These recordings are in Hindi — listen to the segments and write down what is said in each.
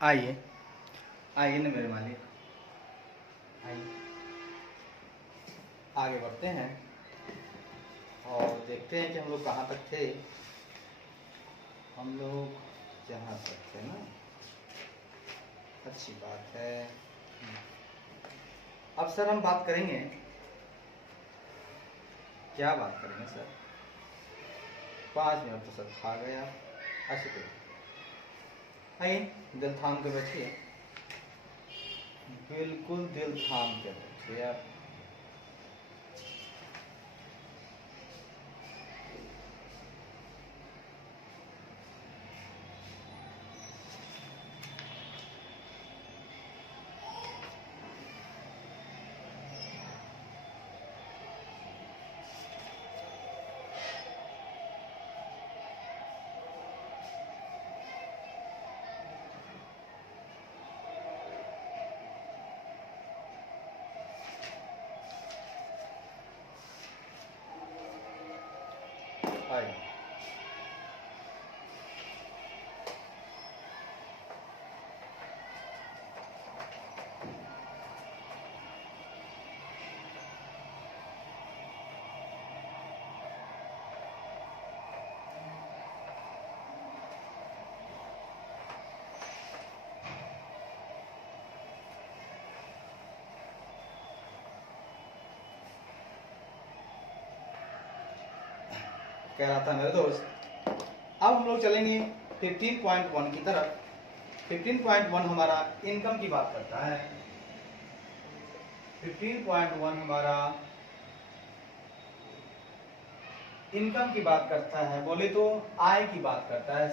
आइए, आइए ना मेरे मालिक, आइए। आगे बढ़ते हैं और देखते हैं कि हम लोग कहाँ तक थे। हम लोग यहाँ तक थे ना, अच्छी बात है। अब सर हम बात करेंगे, क्या बात करेंगे सर? 5 मिनट तो सर खा गए आप। अच्छा तो आइए, दिल थाम के बैठिए, बिल्कुल दिल थाम के बैठिए आप। आइए, कह रहा था मेरे दोस्त। अब हम लोग चलेंगे 15.1 की तरफ। 15.1 हमारा इनकम की बात करता है। 15.1 हमारा इनकम की बात करता है, बोले तो आय की बात करता है।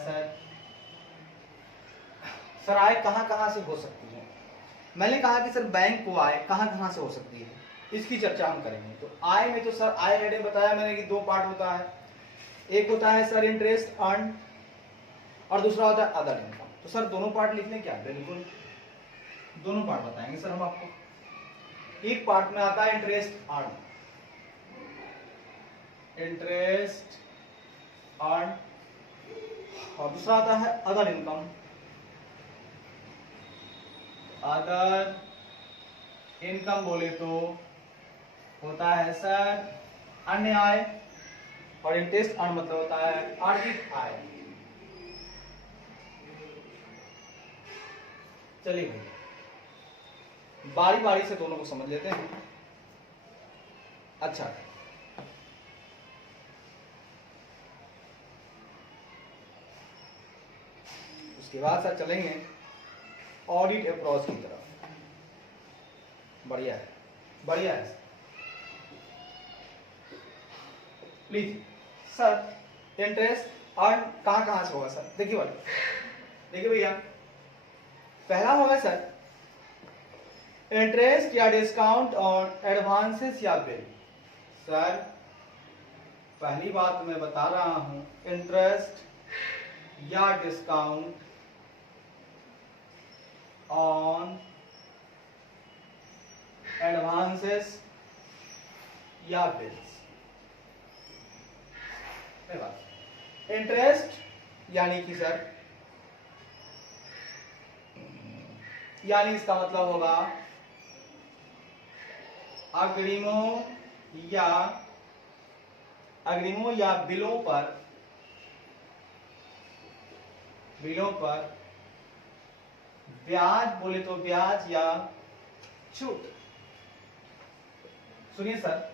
सर आय कहाँ कहाँ से हो सकती है? मैंने कहा कि सर बैंक को आय कहाँ कहाँ से हो सकती है, इसकी चर्चा हम करेंगे। तो आय में तो सर आय मैंने बताया मैंने कि दो पार्ट होता है। एक होता है सर इंटरेस्ट अर्न और दूसरा होता है अदर इनकम। तो सर दोनों पार्ट लिख लें क्या? बिल्कुल, दोनों पार्ट बताएंगे सर हम आपको। एक पार्ट में आता है इंटरेस्ट अर्न, इंटरेस्ट अर्न, और दूसरा आता है अदर इनकम। अदर इनकम बोले तो होता है सर अन्य आय, और इंटरेस्ट अर्न मतलब होता है अर्जित आय। चलिए भाई बारी बारी से दोनों को समझ लेते हैं। अच्छा, उसके बाद सर चलेंगे ऑडिट अप्रोच की तरफ। बढ़िया है, बढ़िया है प्लीज। सर इंटरेस्ट अर्न कहाँ कहाँ से होगा सर? देखिए भाई, देखिए भैया, पहला होगा सर इंटरेस्ट या डिस्काउंट ऑन एडवांसेस या बिल। सर पहली बात मैं बता रहा हूं, इंटरेस्ट या डिस्काउंट ऑन एडवांसेस या बिल्स। इंटरेस्ट यानी कि सर, यानी इसका मतलब होगा अग्रिमों या बिलों पर ब्याज, बोले तो ब्याज या छूट। सुनिए सर,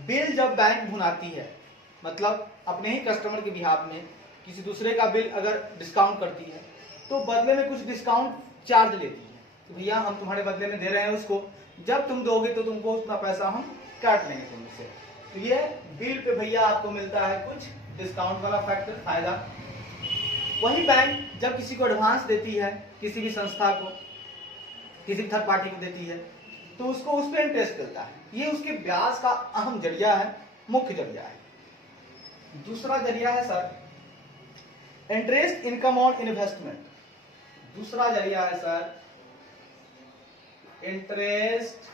बिल जब बैंक भुनाती है, मतलब अपने ही कस्टमर के बिहाफ में किसी दूसरे का बिल अगर डिस्काउंट करती है तो बदले में कुछ डिस्काउंट चार्ज लेती है। तो भैया हम तुम्हारे बदले में दे रहे हैं उसको, जब तुम दोगे तो तुमको उतना पैसा हम काट लेंगे तुमसे। तो ये बिल पे भैया आपको मिलता है कुछ डिस्काउंट वाला फैक्टर, फायदा। वही बैंक जब किसी को एडवांस देती है, किसी भी संस्था को, किसी थर्ड पार्टी को देती है, तो उसको उस पर इंटरेस्ट मिलता है। ये उसके ब्याज का अहम जरिया है, मुख्य जरिया है। दूसरा जरिया है sir interest income on investment. दूसरा जरिया है sir interest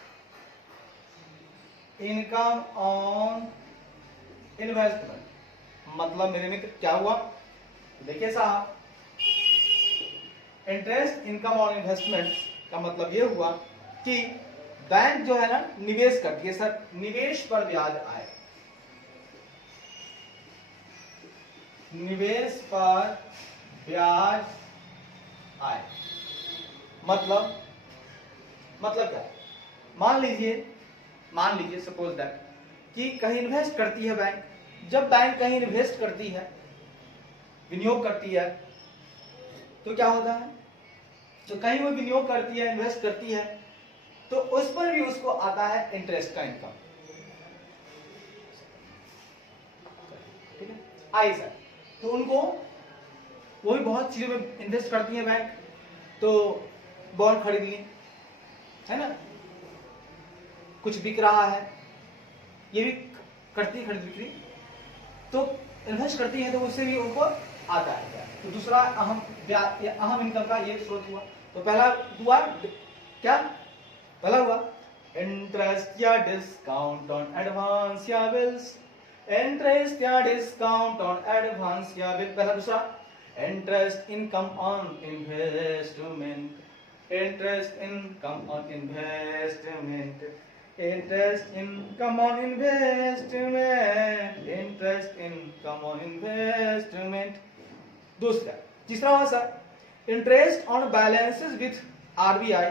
income on investment. मतलब मेरे मित्र क्या हुआ, देखिए साहब, इंटरेस्ट इनकम ऑन इन्वेस्टमेंट का मतलब ये हुआ कि बैंक जो है ना निवेश करती है सर, निवेश पर ब्याज आए, निवेश पर ब्याज आए। मतलब क्या, मान लीजिए सपोज दैट कि कहीं इन्वेस्ट करती है बैंक। जब बैंक कहीं इन्वेस्ट करती है, विनियोग करती है, तो क्या होता है, तो कहीं वो विनियोग करती है, इन्वेस्ट करती है, तो उस पर भी उसको आता है इंटरेस्ट का इनकम। ठीक है, आई सर। तो उनको वो भी बहुत चीजों में इन्वेस्ट करती है बैंक, तो बॉन्ड खरीद ली है ना, कुछ बिक रहा है, ये भी करती है खरीद बिक्री, तो इन्वेस्ट करती है, तो उससे भी उनको आता है। तो दूसरा अहम इनकम का ये स्रोत हुआ। तो पहला हुआ क्या, पहला हुआ इंटरेस्ट या डिस्काउंट ऑन एडवांस या बिल्स, इंटरेस्ट या डिस्काउंट ऑन एडवांस या बिल पहला। दूसरा interest income on investment, interest income on investment, interest income on investment, interest income on investment. दूसरा, तीसरा हुआ sir interest on balances with RBI,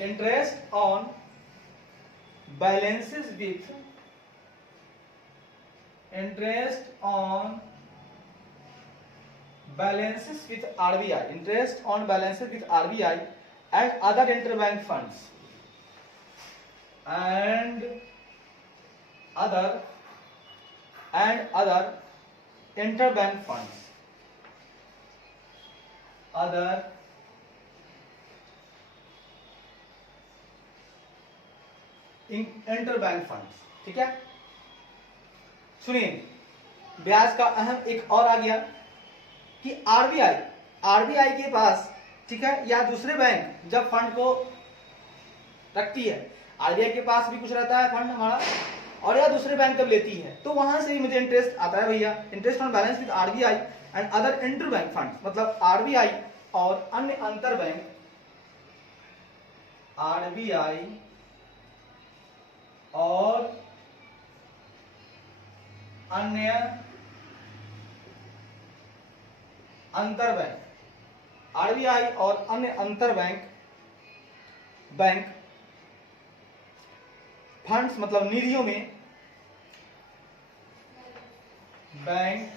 interest on balances with interest on balances with RBI, interest on balances with RBI and other interbank funds and other interbank funds, other interbank funds. ठीक है, सुनिए ब्याज का अहम एक और आ गया कि आरबीआई के पास, ठीक है, या दूसरे बैंक जब फंड को रखती है, आरबीआई के पास भी कुछ रहता है फंड हमारा, और या दूसरे बैंक जब लेती है तो वहां से ही मुझे इंटरेस्ट आता है भैया। Interest on balance with RBI and other interbank fund, मतलब आरबीआई और अन्य अंतर बैंक, आरबीआई और अन्य अंतर बैंक, आरबीआई और अन्य अंतर बैंक फंड्स मतलब निधियों में, बैंक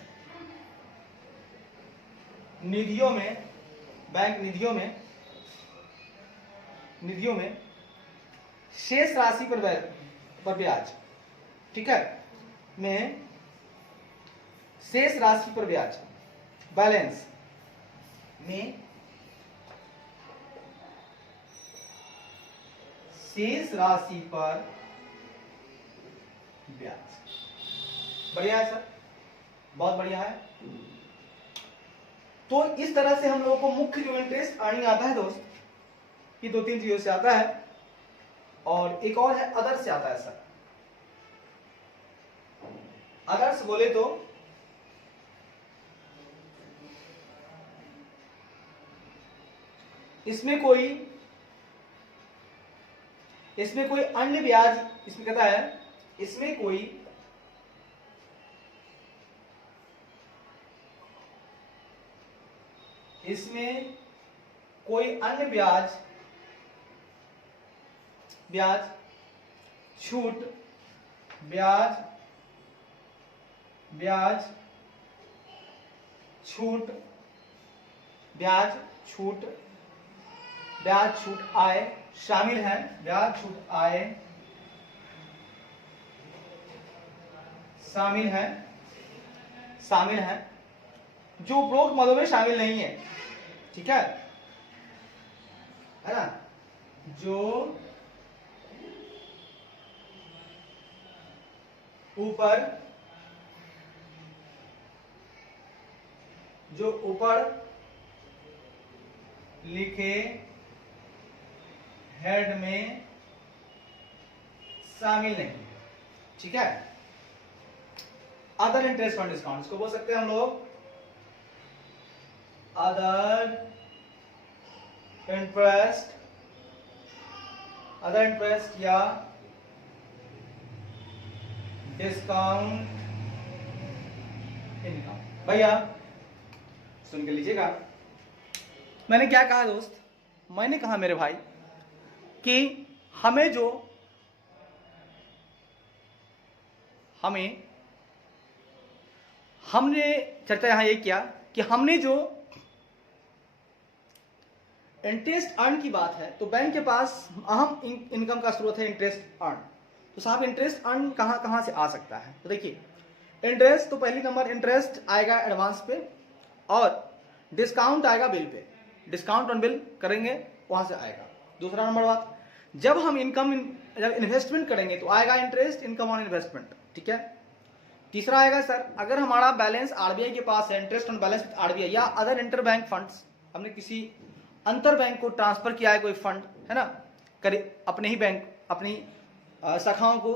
निधियों में शेष राशि पर ब्याज, ठीक है, में शेष राशि पर ब्याज, बैलेंस में शेष राशि पर ब्याज। बढ़िया है सर, बहुत बढ़िया है। तो इस तरह से हम लोगों को मुख्य जो इंटरेस्ट अर्निंग आता है दोस्त, ये दो तीन चीजों से आता है, और एक और है अदर से आता है सर। अदर्स बोले तो इसमें कोई अन्य ब्याज, इसमें कहता है इसमें कोई अन्य ब्याज छूट, ब्याज छूट आय शामिल है, ब्याज छूट आय शामिल है जो उपरोक्त मदों में शामिल नहीं है। ठीक है ना, जो ऊपर लिखे हेड में शामिल नहीं। ठीक है, अदर इंटरेस्ट फंड डिस्काउंट इसको बोल सकते हैं हम लोग, अदर इंटरेस्ट या डिस्काउंट इनकम। भैया सुन के लीजिएगा, मैंने क्या कहा दोस्त, मैंने कहा मेरे भाई कि हमने चर्चा यहां ये किया कि हमने जो इंटरेस्ट अर्न की बात है, तो बैंक के पास अहम इनकम का स्रोत है इंटरेस्ट अर्न। तो साहब इंटरेस्ट अर्न कहां से आ सकता है, तो देखिए इंटरेस्ट, तो पहली नंबर इंटरेस्ट आएगा एडवांस पे और डिस्काउंट आएगा bill pay, discount on bill करेंगे वहां से आएगा। दूसरा नंबर बात, जब हम जब इन्वेस्टमेंट करेंगे तो आएगा इंटरेस्ट इनकम ऑन इन्वेस्टमेंट। ठीक है, तीसरा आएगा सर, अगर हमारा बैलेंस आरबीआई के पास है, interest on balance with RBI या अदर इंटर बैंक फंड्स, हमने किसी अंतर बैंक को ट्रांसफर किया है कोई फंड, है ना, अपने ही बैंक, अपनी शाखाओं को,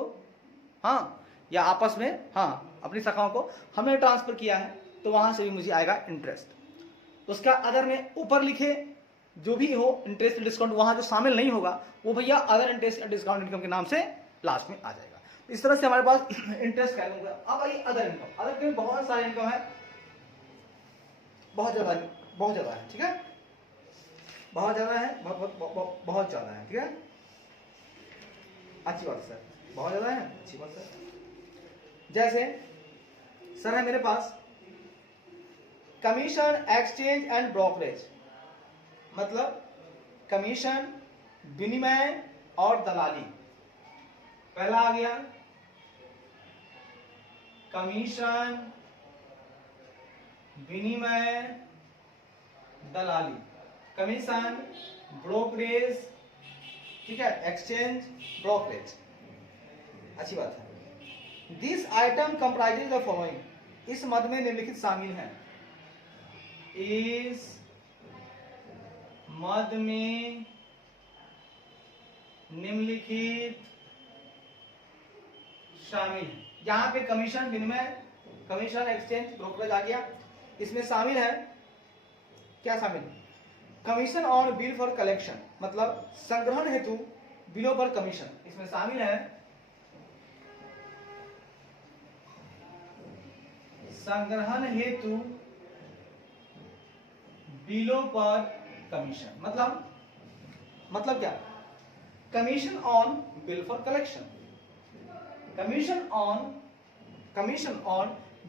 हाँ, या आपस में, हाँ, अपनी शाखाओं को हमने ट्रांसफर किया है, तो वहां से भी मुझे आएगा इंटरेस्ट। उसका अदर में ऊपर लिखे जो भी हो इंटरेस्ट डिस्काउंट, वहां जो शामिल नहीं होगा वो भैया अदर इंटरेस्ट डिस्काउंट इनकम के नाम से लास्ट में आ जाएगा। इस तरह से हमारे पास इंटरेस्ट का होगा। अब आइए अदर इनकम, अदर इनकम बहुत सारे इनकम है, बहुत ज्यादा है। ठीक है, बहुत ज़्यादा है, बहुत ज़्यादा है, ठीक है, अच्छी बात सर, बहुत ज़्यादा है, अच्छी बात सर। जैसे सर है मेरे पास कमीशन, एक्सचेंज एंड ब्रोकरेज, मतलब कमीशन, विनिमय और दलाली। पहला आ गया कमीशन, विनिमय, दलाली, कमीशन, ब्रोकरेज, ठीक है, एक्सचेंज, ब्रोकरेज, अच्छी बात है। This item comprises the following, इस मद में निम्नलिखित शामिल हैं, इस मद में निम्नलिखित शामिल है। यहां पे कमीशन, विनिमय, कमीशन, एक्सचेंज, ब्रोकरेज आ गया। इसमें शामिल है, क्या शामिल है? Commission on bill for collection, मतलब संग्रहण हेतु बिलों पर कमीशन, इसमें शामिल है संग्रहण हेतु बिलों पर कमीशन, मतलब क्या? Commission on bill for collection, commission on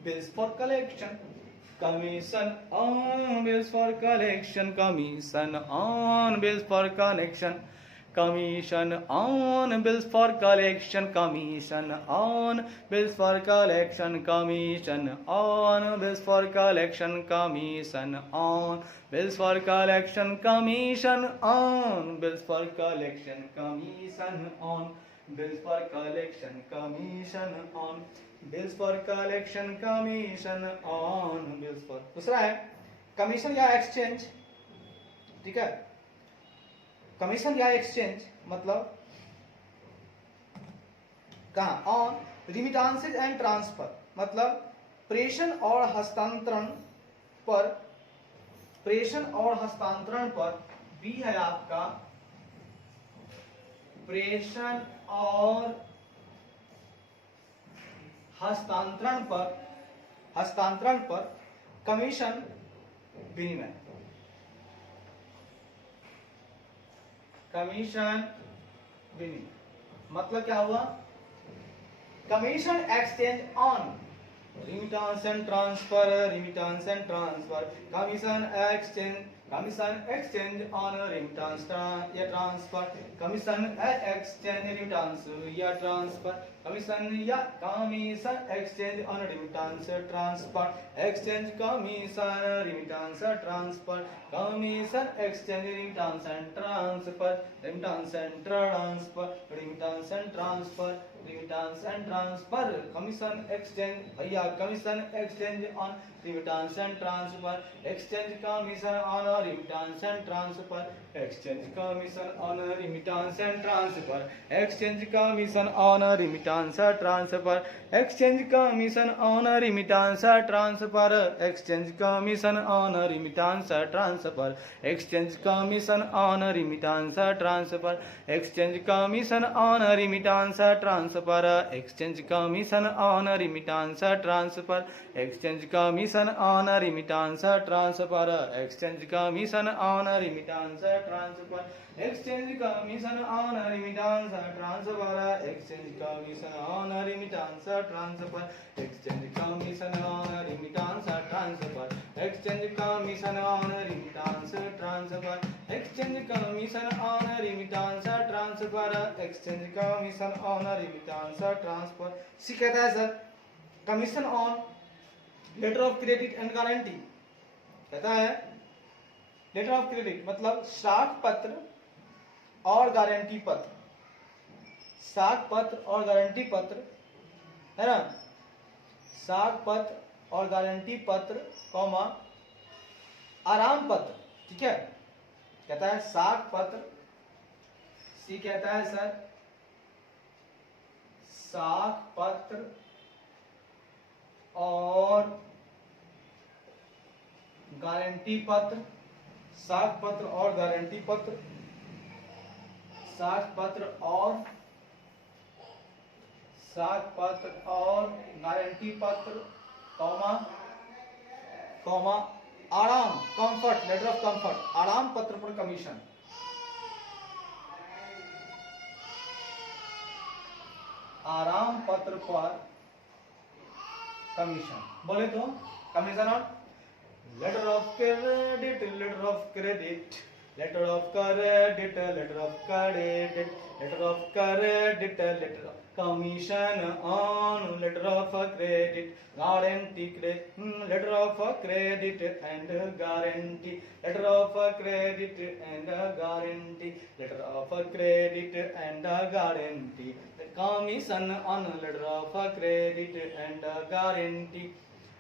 bills for collection, commission on bills for collection, commission on bills for collection, commission on bills for collection, commission on bills for collection, commission on bills for collection, commission on bills for collection, commission on bills for collection, commission on bills for collection, commission on bills for collection, commission on bills for. दूसरा है कमीशन या एक्सचेंज, ठीक है, कमीशन या एक्सचेंज मतलब कहा? ऑन रिमिटांसेज एंड ट्रांसफर, मतलब प्रेषण और हस्तांतरण पर, प्रेषण और हस्तांतरण पर बी है आपका प्रेषण और हस्तांतरण पर कमीशन, विनिमय, कमीशन, विनिमय, मतलब क्या हुआ? Commission exchange on remittance and transfer, remittance and transfer, commission exchange on remittance या ट्रांसफर, कमीशन एक्सचेंज रिमिटांस या transfer, commission exchange on remittance transfer, exchange commission remittance transfer, commission exchange remittance and transfer, remittance and transfer, remittance and transfer, remittance and transfer, commission exchange, भैया commission exchange on remittance and transfer, exchange commission on remittance and transfer, exchange commission on remittance and transfer, exchange commission on remittance transfer, exchange commission on remittance transfer, exchange commission on remittance transfer, exchange commission on remittance transfer, exchange commission on remittance transfer, exchange commission on remittance transfer, exchange commission on remittance transfer, exchange commission on remittance transfer, exchange commission on remittance transfer, exchange commission on remittance transfer, exchange commission on remittance transfer, exchange commission on remittance transfer, exchange commission on remittance transfer, exchange commission on remittance transfer. C कहता है sir commission on letter of credit and guarantee, कहता है लेटर ऑफ क्रेडिट मतलब साख पत्र और गारंटी पत्र, साख पत्र और गारंटी पत्र है ना, साख पत्र और गारंटी पत्र कॉमा आराम पत्र, ठीक है, कहता है साख पत्र, सी कहता है सर साख पत्र और गारंटी पत्र, साख पत्र और गारंटी पत्र, साख पत्र और गारंटी पत्र कॉमा आराम, कंफर्ट, लेटर ऑफ कंफर्ट, आराम पत्र पर कमीशन, आराम पत्र पर कमीशन, बोले तो commission on letter of credit, letter of credit, letter of credit, letter of credit, letter of credit, letter of commission on letter of credit, guarantee credit, letter of credit and guarantee, letter of credit and guarantee, letter of credit and guarantee, commission on letter of credit and guarantee,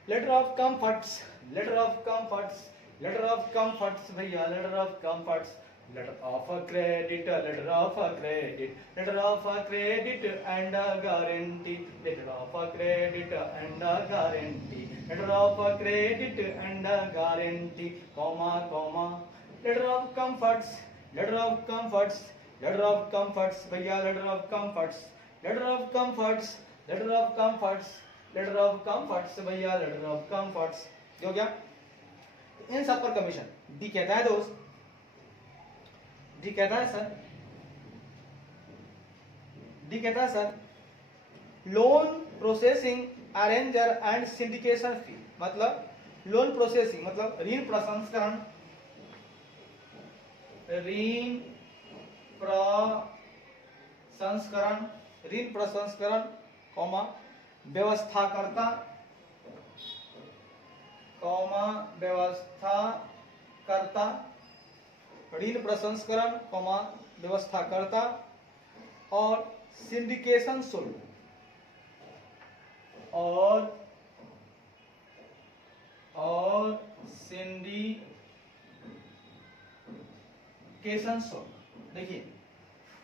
letter of comforts, letter of comforts, letter of comforts भैया, letter of comforts, letter of credit, letter of credit, letter of credit and guarantee, letter of credit and guarantee, letter of credit and guarantee, comma comma, letter of comforts, letter of comforts, letter of comforts भैया, letter of comforts, letter of comforts, letter of comforts, letter of comforts भैया, लेटर ऑफ कंफर्ट्स, हो गया। इन सब पर कमीशन। डी कहता है दोस्त, डी कहता है सर, डी कहता है sir loan processing arranger and syndication fee, मतलब लोन प्रोसेसिंग मतलब ऋण प्रसंस्करण, ऋण प्रसंस्करण, ऋण प्रसंस्करण कॉमा व्यवस्थाकर्ता, कॉमा व्यवस्थाकर्ता, ऋण प्रसंस्करण कॉमा व्यवस्थाकर्ता, और सिंडिकेशन शुल्क, और सिंडिकेशन शुल्क। देखिए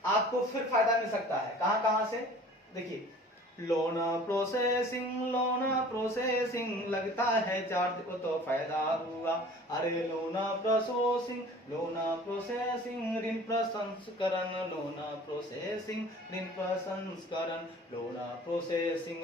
आपको फिर फायदा मिल सकता है, कहां कहां से, देखिए लोन प्रोसेसिंग लगता है चार्ज को तो फायदा हुआ, अरे लोन प्रोसेसिंग ऋण प्रसंस्करण, लोन प्रोसेसिंग ऋण प्रसंस्करण, लोन प्रोसेसिंग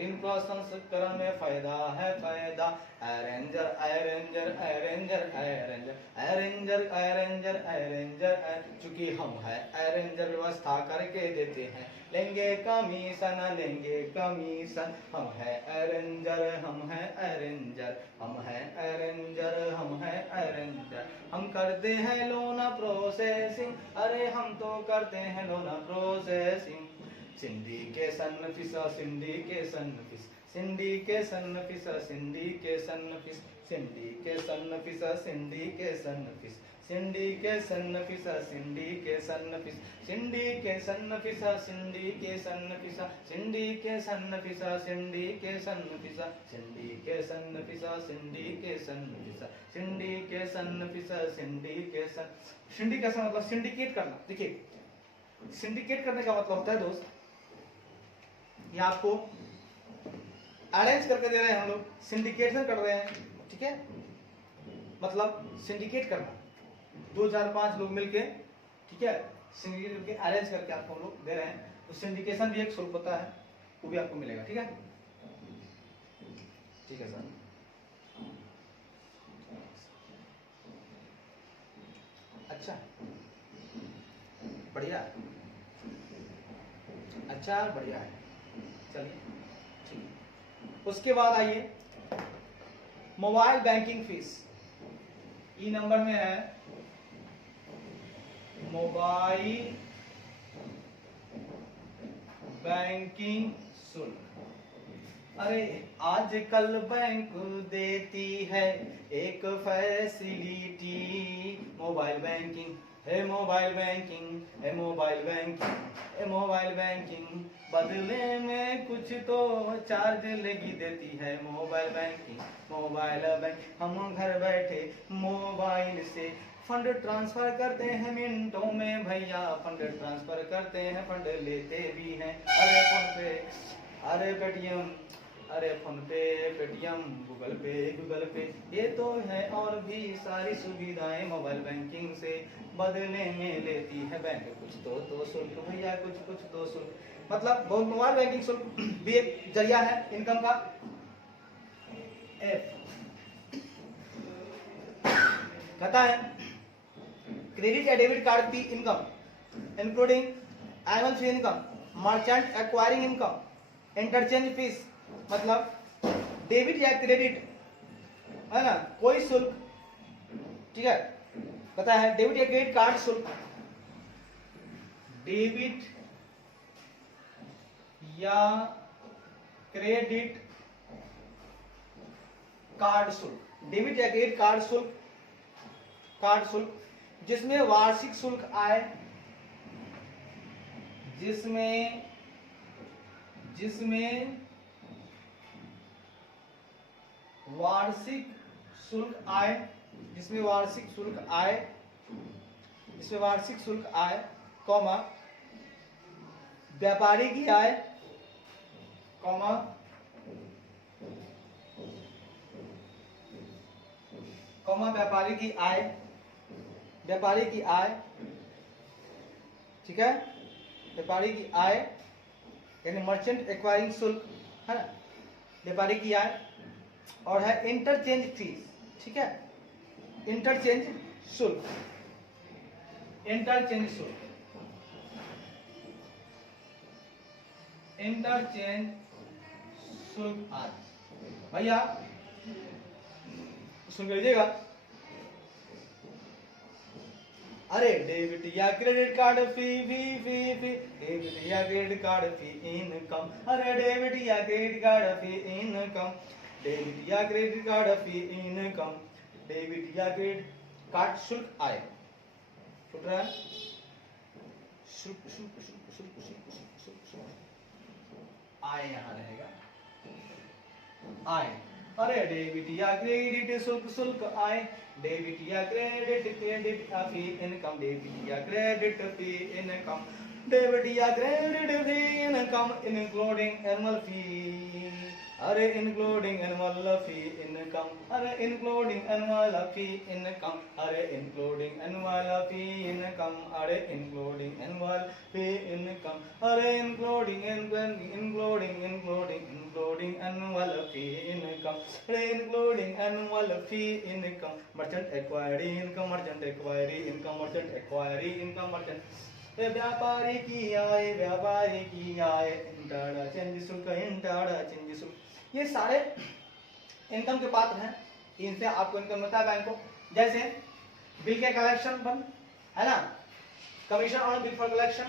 ऋण प्रसंस्करण में फायदा है फायदा, arranger arranger arranger arranger arranger arranger arranger, चूंकि हम है अरेंजर व्यवस्था करके देते हैं, लेंगे कमीशन, लेंगे कमीशन, हम है अरेंजर, हम है अरेंजर, हम है अरेंजर, हम है अरेंजर, हम करते हैं लोन प्रोसेसिंग, अरे हम तो करते हैं loan processing, syndication fees, syndication fees, syndication fees, syndication fees, syndication fees, syndication fees, syndication fees, syndication fees, syndication fees, syndication fees, syndication fees, syndication fees, syndication fees, syndication fees, syndication fees, syndication, syndication मतलब सिंडिकेट करना। देखिए सिंडिकेट करने का मतलब होता है दोस्त, ये आपको अरेंज करके दे रहे हैं हम लोग, सिंडिकेशन कर रहे हैं, ठीक है, मतलब सिंडिकेट करना, 2 4 5 लोग मिलके, ठीक है, सिंडिकेट करके अरेंज करके आपको हम लोग दे रहे हैं, तो सिंडिकेशन भी एक शुल्क होता है, वो भी आपको मिलेगा, ठीक है, ठीक है सर। अच्छा बढ़िया, अच्छा बढ़िया है, चलिए ठीक है। उसके बाद आइए मोबाइल बैंकिंग फीस, ई नंबर में है मोबाइल बैंकिंग शुल्क। अरे आजकल बैंक देती है एक फैसिलिटी, मोबाइल बैंकिंग है, मोबाइल बैंकिंग है, मोबाइल बैंकिंग है, मोबाइल बैंकिंग, बदले में कुछ तो चार्ज लगी देती है मोबाइल बैंकिंग, मोबाइल बैंक, हम घर बैठे मोबाइल से फंड ट्रांसफर करते हैं मिनटों में भैया, फंड ट्रांसफर करते हैं, फंड लेते भी हैं, अरे फोन पे, अरे पेटीएम, अरे फोन पे, पेटीएम, गूगल पे, ये तो है और भी सारी सुविधाएं मोबाइल बैंकिंग से, बदले में लेती है बैंक कुछ तो शुल्क भैया, कुछ तो शुल्क, मतलब मोबाइल बैंकिंग शुल्क भी एक जरिया है इनकम का। एफ कहता है क्रेडिट या debit card fee income including annual fee income, merchant acquiring income, interchange fees, मतलब डेबिट या क्रेडिट है ना, कोई शुल्क, ठीक है, पता है डेबिट या क्रेडिट कार्ड शुल्क, डेबिट या क्रेडिट कार्ड शुल्क, डेबिट या क्रेडिट कार्ड शुल्क, कार्ड शुल्क जिसमें वार्षिक शुल्क आय, जिसमें वार्षिक शुल्क आय, जिसमें वार्षिक शुल्क आय, जिसमें वार्षिक शुल्क आय, कॉमा व्यापारी की आय, कॉमा व्यापारी की आय, व्यापारी की आय, ठीक है, व्यापारी की आय यानी मर्चेंट एक्वायरिंग शुल्क है ना, व्यापारी की आय, और है इंटरचेंज फीस, ठीक है, इंटरचेंज शुल्क, इंटरचेंज शुल्क, इंटरचेंज शुल्क आदि। भैया सुन लीजिएगा, अरे डेबिट या क्रेडिट कार्ड फी डेबिट या क्रेडिट कार्ड फी इनकम, अरे डेबिट या credit card fee income, debit या credit card fee income, debit या क्रेडिट कार्ड शुल्क आय, सुन रहा है, शुल्क शुल्क शुल्क शुल्क शुल्क शुल्क शुल्क आय यहाँ रहेगा, आय, अरे डेबिट या क्रेडिट शुल्क शुल्क आय, डेबिट या क्रेडिट फी इनकम, डेबिट या क्रेडिट फी इनकम, डेबिट या credit fee income including annual fee, अरे इंक्लूडिंग एनुअल फी इनकम, अरे इंक्लूडिंग एनुअल फी इनकम, अरे इंक्लूडिंग एनुअल फी इनकम, अरे इंक्लूडिंग एनुअल फी इनकम, अरे including including annual fee income, अरे including annual fee income, merchant acquiring income, merchant acquiring income, merchant acquiring income, merchant व्यापारी की आय, व्यापारी की आय, इंटरचेंज शुल्क, इंटरचेंज शुल्क, ये सारे इनकम के पात्र हैं, इनसे आपको इनकम मिलता है बैंक को, जैसे बिल के कलेक्शन पर है ना, commission on bill for collection,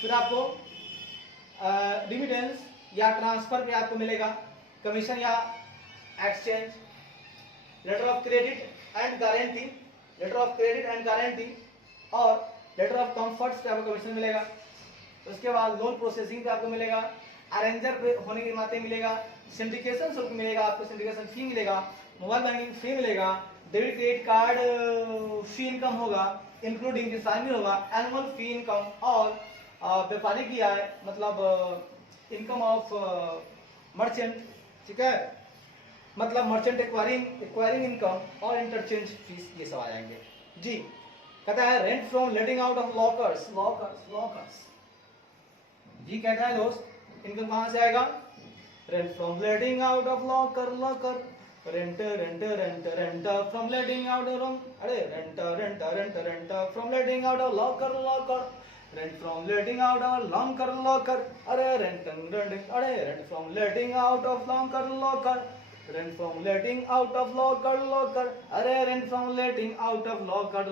फिर आपको डिविडेंड्स या ट्रांसफर पे आपको मिलेगा कमीशन या exchange, letter of credit and guarantee, letter of credit and guarantee और लेटर ऑफ कंफर्ट्स पे आपको कमीशन मिलेगा, उसके बाद लोन प्रोसेसिंग पे आपको मिलेगा, अरेंजर पे होने के नाते मिलेगा, सिंडिकेशन शुल्क मिलेगा, आपको सिंडिकेशन फी मिलेगा, मोबाइल बैंकिंग फी मिलेगा, debit credit card fee income होगा इंक्लूडिंग जो शामिल होगा, एनुअल फी इनकम और व्यापारी की आय मतलब इनकम ऑफ मर्चेंट, ठीक है, मतलब मर्चेंट एक्वायरिंग इनकम और इंटरचेंज फीस, ये सब आ जाएंगे जी। कहता है rent from letting out of lockers, lockers जी, कहता है दोस्त इनकम कहां से आएगा, rent from letting out of locker, rent from letting out of, अरे rent from letting out of locker, rent from letting out of locker, अरे rent from letting out of locker, rent from letting out of locker, अरे rent from letting out of locker,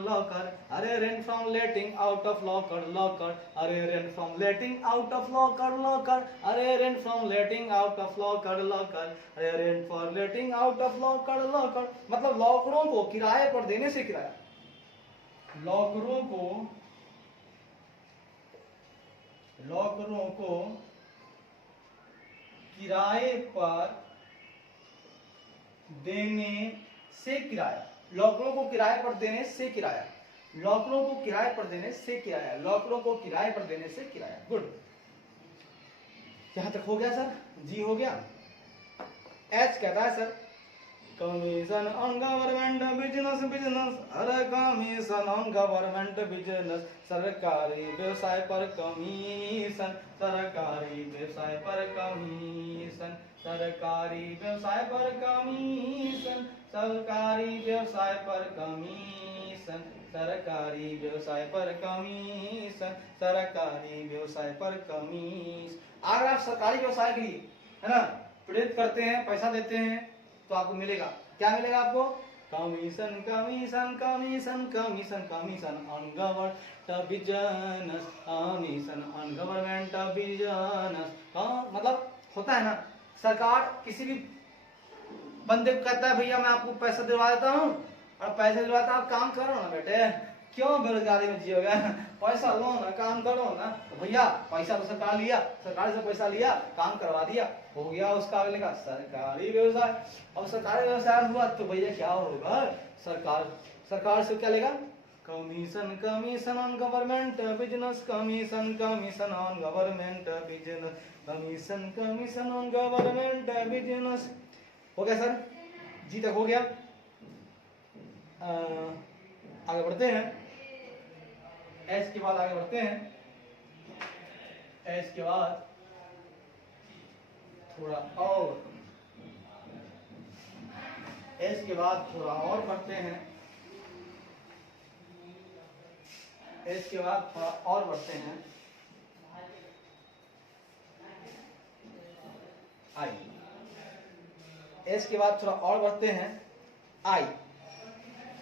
अरे rent from letting out of locker, अरे rent from letting out of locker, अरे rent from letting out of locker, अरे rent for letting out of locker, मतलब लॉकरों को किराए पर देने से किराया, लॉकरों को किराए पर देने से किराया, लॉकरों को किराए पर देने से किराया, लॉकरों को किराए पर देने से किराया, लॉकरों को किराए पर देने से किराया, गुड, यहां तक हो गया सर, जी हो गया। एच कहता है sir commission on government business, अरे कमीशन ऑन गवर्नमेंट बिजनेस, सरकारी व्यवसाय पर कमीशन, सरकारी व्यवसाय पर कमीशन, सरकारी व्यवसाय पर कमीशन, सरकारी व्यवसाय पर कमीशन, सरकारी व्यवसाय पर कमीशन, सरकारी व्यवसाय पर कमीशन। अगर आप सरकारी व्यवसाय के लिए है ना प्रेरित करते हैं, पैसा देते हैं, तो आपको मिलेगा, क्या मिलेगा आपको? Commission, commission, commission, commission, commission on government business, commission on government business. मतलब होता है ना, सरकार किसी भी बंदे को कहता है भैया मैं आपको पैसा दिलवा देता हूँ, और पैसे दिलवाता आप काम करो ना बेटे, क्यों बेरोजगारी में जियोगे, पैसा लो ना, काम करो ना। तो भैया पैसा तो सरकार लिया, सरकार से पैसा लिया, काम करवा दिया, हो गया उसका अगले का सरकारी व्यवसाय। अब सरकारी व्यवसाय हुआ तो भैया क्या होगा, सरकार से क्या लेगा? Commission, commission on government business, commission, commission on government business, commission, commission on government business. हो गया सर, जी तक हो गया। आगे बढ़ते हैं, एस के बाद आगे बढ़ते हैं, एस के बाद थोड़ा और, एस के बाद थोड़ा और बढ़ते हैं, एस के बाद थोड़ा और बढ़ते हैं, आई, एस के बाद थोड़ा और बढ़ते हैं, आई।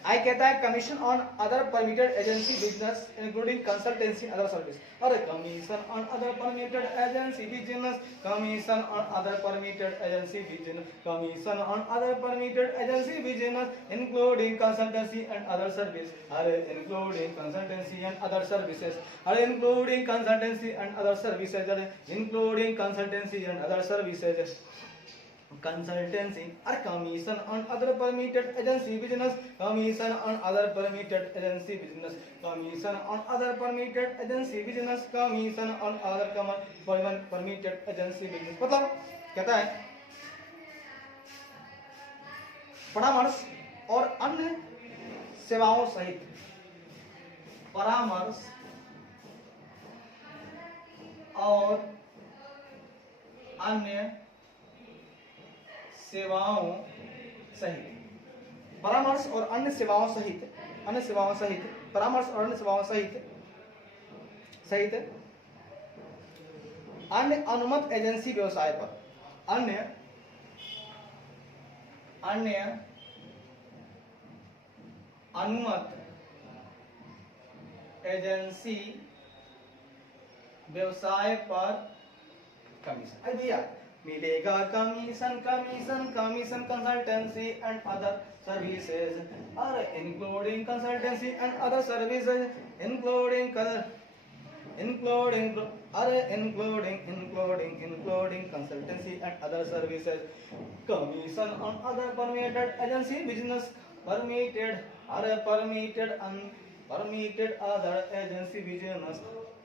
आई कहता है commission on other permitted agency business including consultancy other service. अरे commission on other permitted agency business, commission on other permitted agency business, commission on other permitted agency business including consultancy and other service. अरे including consultancy and other services, अरे including consultancy and other services, अरे including consultancy and other services, consultancy or commission on other permitted agency business, commission on other permitted agency business, commission on other permitted agency business, commission on other permitted agency business। मतलब कहता है परामर्श और अन्य सेवाओं सहित, परामर्श और अन्य सेवाओं सहित, परामर्श और अन्य सेवाओं सहित, अन्य सेवाओं सहित, परामर्श और अन्य सेवाओं सहित, सहित अन्य अनुमत एजेंसी व्यवसाय पर, अन्य अनुमत एजेंसी व्यवसाय पर कमीशन। अरे भैया मिलेगा commission, commission, commission consultancy and other services, अरे including consultancy and other services, including including consultancy and other services, commission on other permitted agency business, permitted other agency business,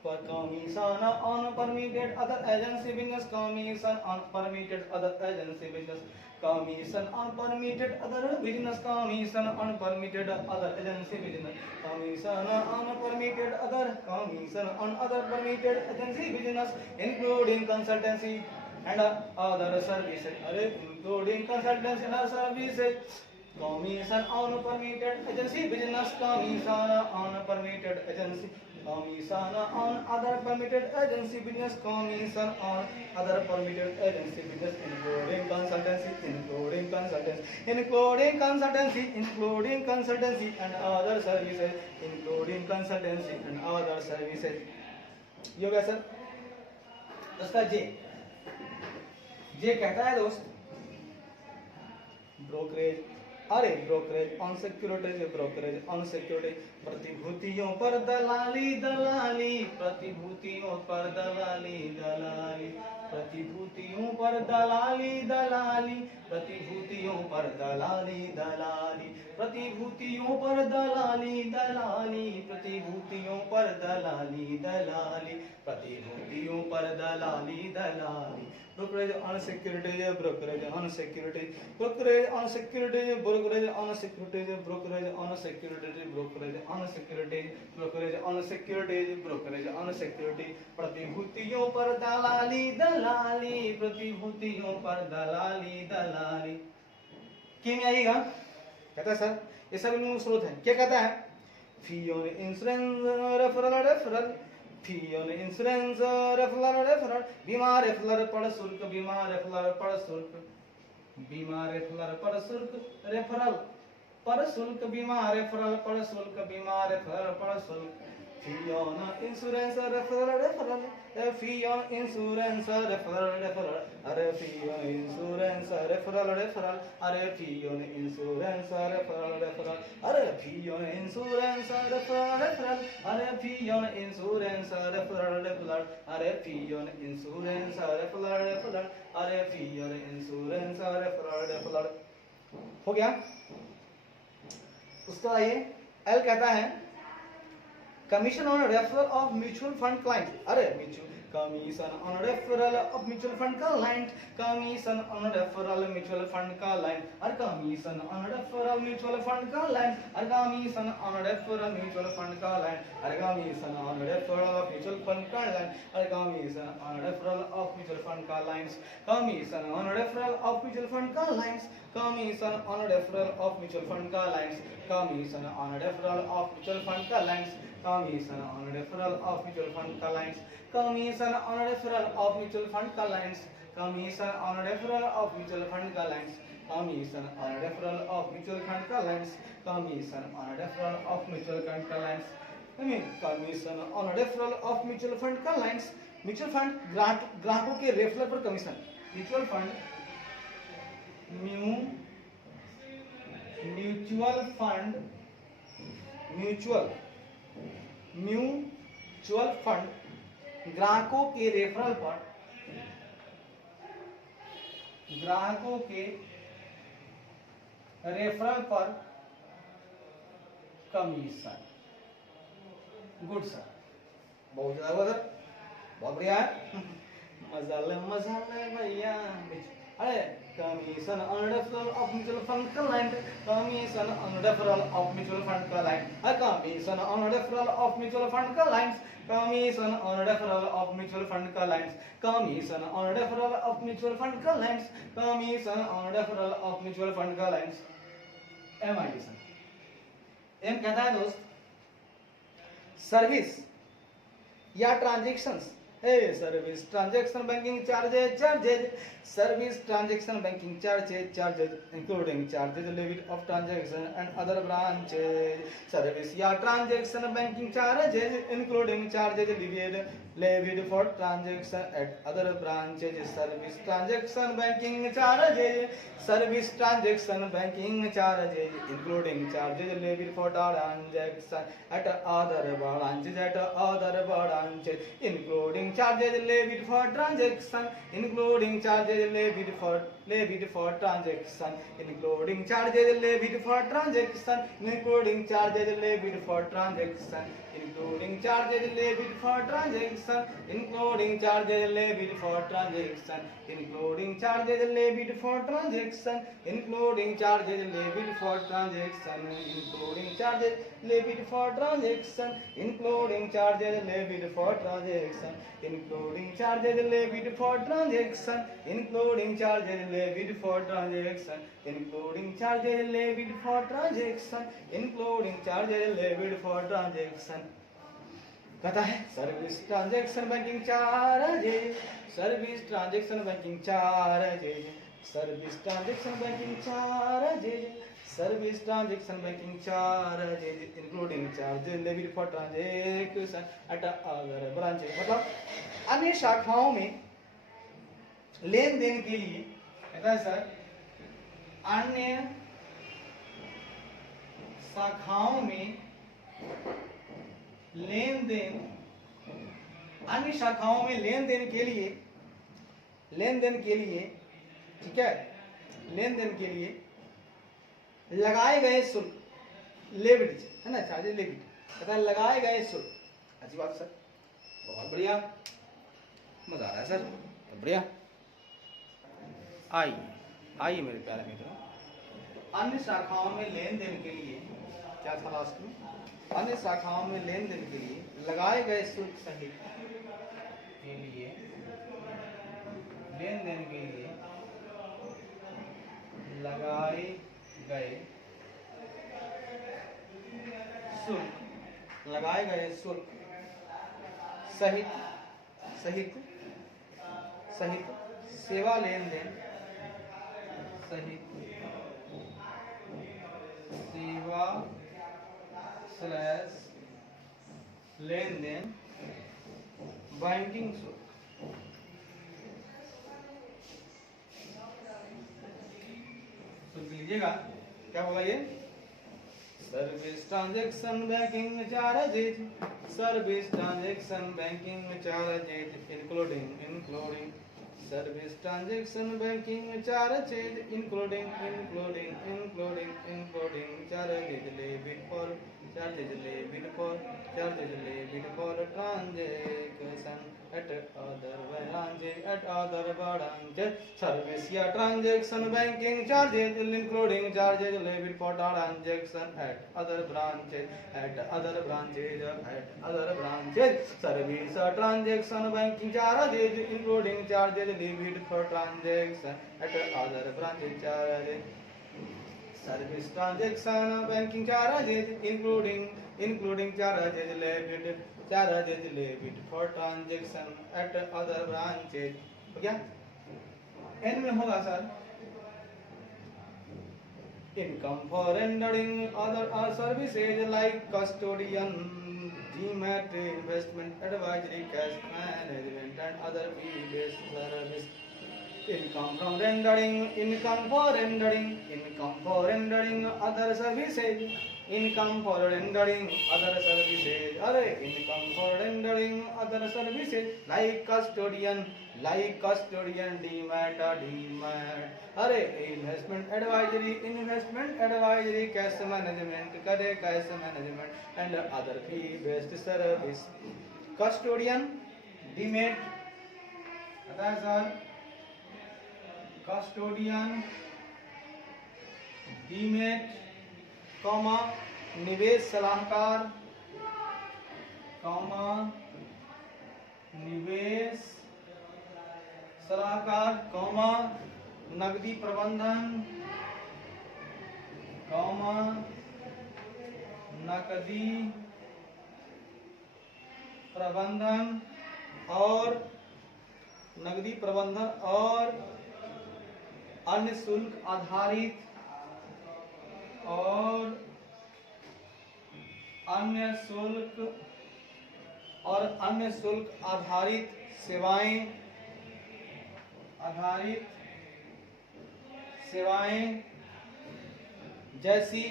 commission on permitted other agency business, commission on permitted other agency business, commission on permitted other business, commission on permitted other agency business, commission on permitted other permitted agency business, including consultancy and other services, including consultancy and other services, commission on permitted agency business, commission on permitted agency, commission on other permitted agency business, commission on other permitted agency business, including consultancy and other services, including consultancy and other services। ये हो गया सर। उसका जे कहता है दोस्त ब्रोकरेज, अरे brokerage on securities, brokerage on security, प्रतिभूतियों पर दलाली, दलाली, प्रतिभूतियों पर दलाली, दलाली, प्रतिभूतियों पर दलाली, दलाली, प्रतिभूतियों पर दलाली, दलाली, प्रतिभूतियों पर दलाली, दलाली, प्रतिभूतियों पर दलाली, दलाली, प्रतिभूतियों पर दलाली, दलाली, brokerage on securities, brokerage on securities, brokerage on securities, brokerage on securities, brokerage on securities, brokerage on securities, brokerage on securities, brokerage on securities, प्रतिभूतियों पर दलाली, दलाली, प्रतिभूतियों पर दलाली, दलाली। क्या में आएगा? कहता है सर ये सभी मूल स्रोत है। क्या कहता है? Fee on insurance referral, fee on insurance referral, बीमा रेफरल पर शुल्क, बीमा रेफरल पर शुल्क, बीमा रेफरल पर शुल्क, रेफरल पर शुल्क, बीमा रेफरल पर शुल्क, बीमा रेफरल पर शुल्क, fee on insurance referral, fee on insurance referral, अरे फी ऑन इंश्योरेंस रेफरल, अरे फी ऑन इंश्योरेंस रेफरल, अरे फी ऑन इंश्योरेंस रेफरल, अरे फी ऑन इंश्योरेंस रेफरल, अरे फी ऑन इंश्योरेंस रेफरल, अरे फी ऑन इंश्योरेंस रेफरल। हो गया। उसका आइए एल कहता है commission on referral of mutual fund client, अरे commission on referral of mutual fund का client, commission on referral mutual fund का क्लाइंट, अरे commission on referral mutual fund का क्लाइंट, अरे commission on referral mutual fund का क्लाइंट, अरे commission on referral of mutual fund का क्लाइंट, अरे commission on referral of mutual fund का clients, commission on referral of mutual fund का clients, commission on referral of mutual fund का clients, commission on referral of mutual fund का clients, commission on referral of mutual fund clients, commission on referral of mutual fund clients, commission on referral of mutual fund clients, commission on referral of mutual fund clients, commission on referral of mutual fund clients, commission on referral of mutual fund clients, mutual fund ग्राहकों के रेफरल पर commission, mutual fund mutual fund ग्राहकों के रेफरल पर, ग्राहकों के रेफरल पर कमीशन। गुड सर, बहुत ज्यादा हुआ सर, बहुत बढ़िया है। मजा भैया। अरे commission on referral of mutual fund client, commission on referral of mutual fund client, commission on referral of mutual fund clients, commission on referral of mutual fund clients, commission on referral of mutual fund clients, commission on referral of mutual fund clients. M कहता है दोस्त सर्विस या transactions, service transaction banking charges, service transaction banking charges including charges levied of transaction and other branches, service या transaction banking charges including charges levied for transaction eight other branches, service transaction banking charges, service transaction banking charges including charges levied for transaction eight other branches, including charges levied for transaction, including charges levied for transaction, including charges levied for transaction, including charges levied for transaction, including charges levied for transaction, including charges levied for transaction, including charges levied for transaction, including charges levied for transaction, including charges levied for transaction, including charges levied for transaction, including charges levied for transaction, including charges levied for transaction, including charges levied for transaction, including charges levied for transaction। कहता है service transaction banking charges, service transaction banking charges, service transaction banking charges, service transaction banking charges including charges levied for transaction eight other branches, मतलब अन्य शाखाओं में लेन देन के लिए। कहता है सर अन्य शाखाओं में लेन देन, अन्य शाखाओं में लेन देन के लिए, ठीक है, लेन देन के लिए लगाए गए शुल्क लेविड है ना, चार्जेज लेविड, कहता है लगाए गए शुल्क। अच्छी बात सर, बहुत बढ़िया, मजा आ रहा है सर, तो बढ़िया। आइए मेरे प्यारे मित्रों, अन्य शाखाओं में लेन देन के लिए क्या था लास्ट में, अन्य शाखाओं में लेन देन के लिए लगाए गए शुल्क सहित के लिए, लेन देन के लिए लगाए गए शुल्क, लगाए गए शुल्क सहित सहित सहित सेवा लेन देन, सहित सेवा स्लैश लेन देन, बैंकिंग शुल्क। सुन लीजिएगा क्या होगा ये, service transaction banking charges, service transaction banking charges including service transaction banking charges including charges levied for transaction at other branches, service या transaction banking charges including charges levied for transaction at other branches, service transaction banking charges including charges levied for transaction at other branches, service transaction banking charges including charges levied for transaction at other branches। हो गया। एन में होगा sir income for rendering other services like custodian, demat, investment advisory, cash management and other fee based service. Income from rendering, income for rendering other services, income for rendering other services, अरे income for rendering other services like custodian, demat, अरे investment advisory, cash management and other fee based service। custodian, demat आता है सर, कस्टोडियन, डीमेट, कॉमा निवेश सलाहकार, कॉमा निवेश सलाहकार, कॉमा नकदी प्रबंधन, कॉमा नकदी प्रबंधन और नकदी प्रबंधन और अन्य शुल्क आधारित सेवाएं जैसी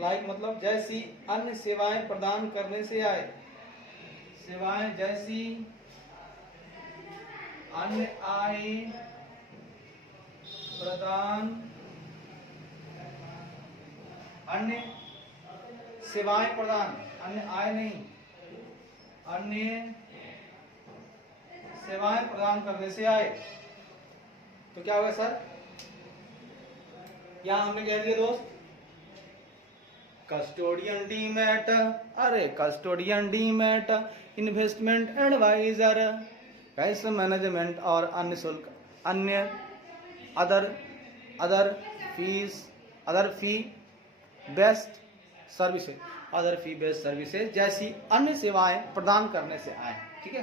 लाइक मतलब जैसी अन्य सेवाएं प्रदान करने से आए, सेवाएं जैसी अन्य आय प्रदान, अन्य सेवाएं प्रदान, अन्य आय नहीं, अन्य सेवाएं प्रदान करने से आए। तो क्या होगा सर, यहां हमने कह दिया दोस्त कस्टोडियन डीमैट, अरे custodian demat, investment advisor, cash management और अन्य शुल्क, अन्य अदर फी बेस्ड सर्विसेज जैसी अन्य सेवाएं प्रदान करने से आए। ठीक है,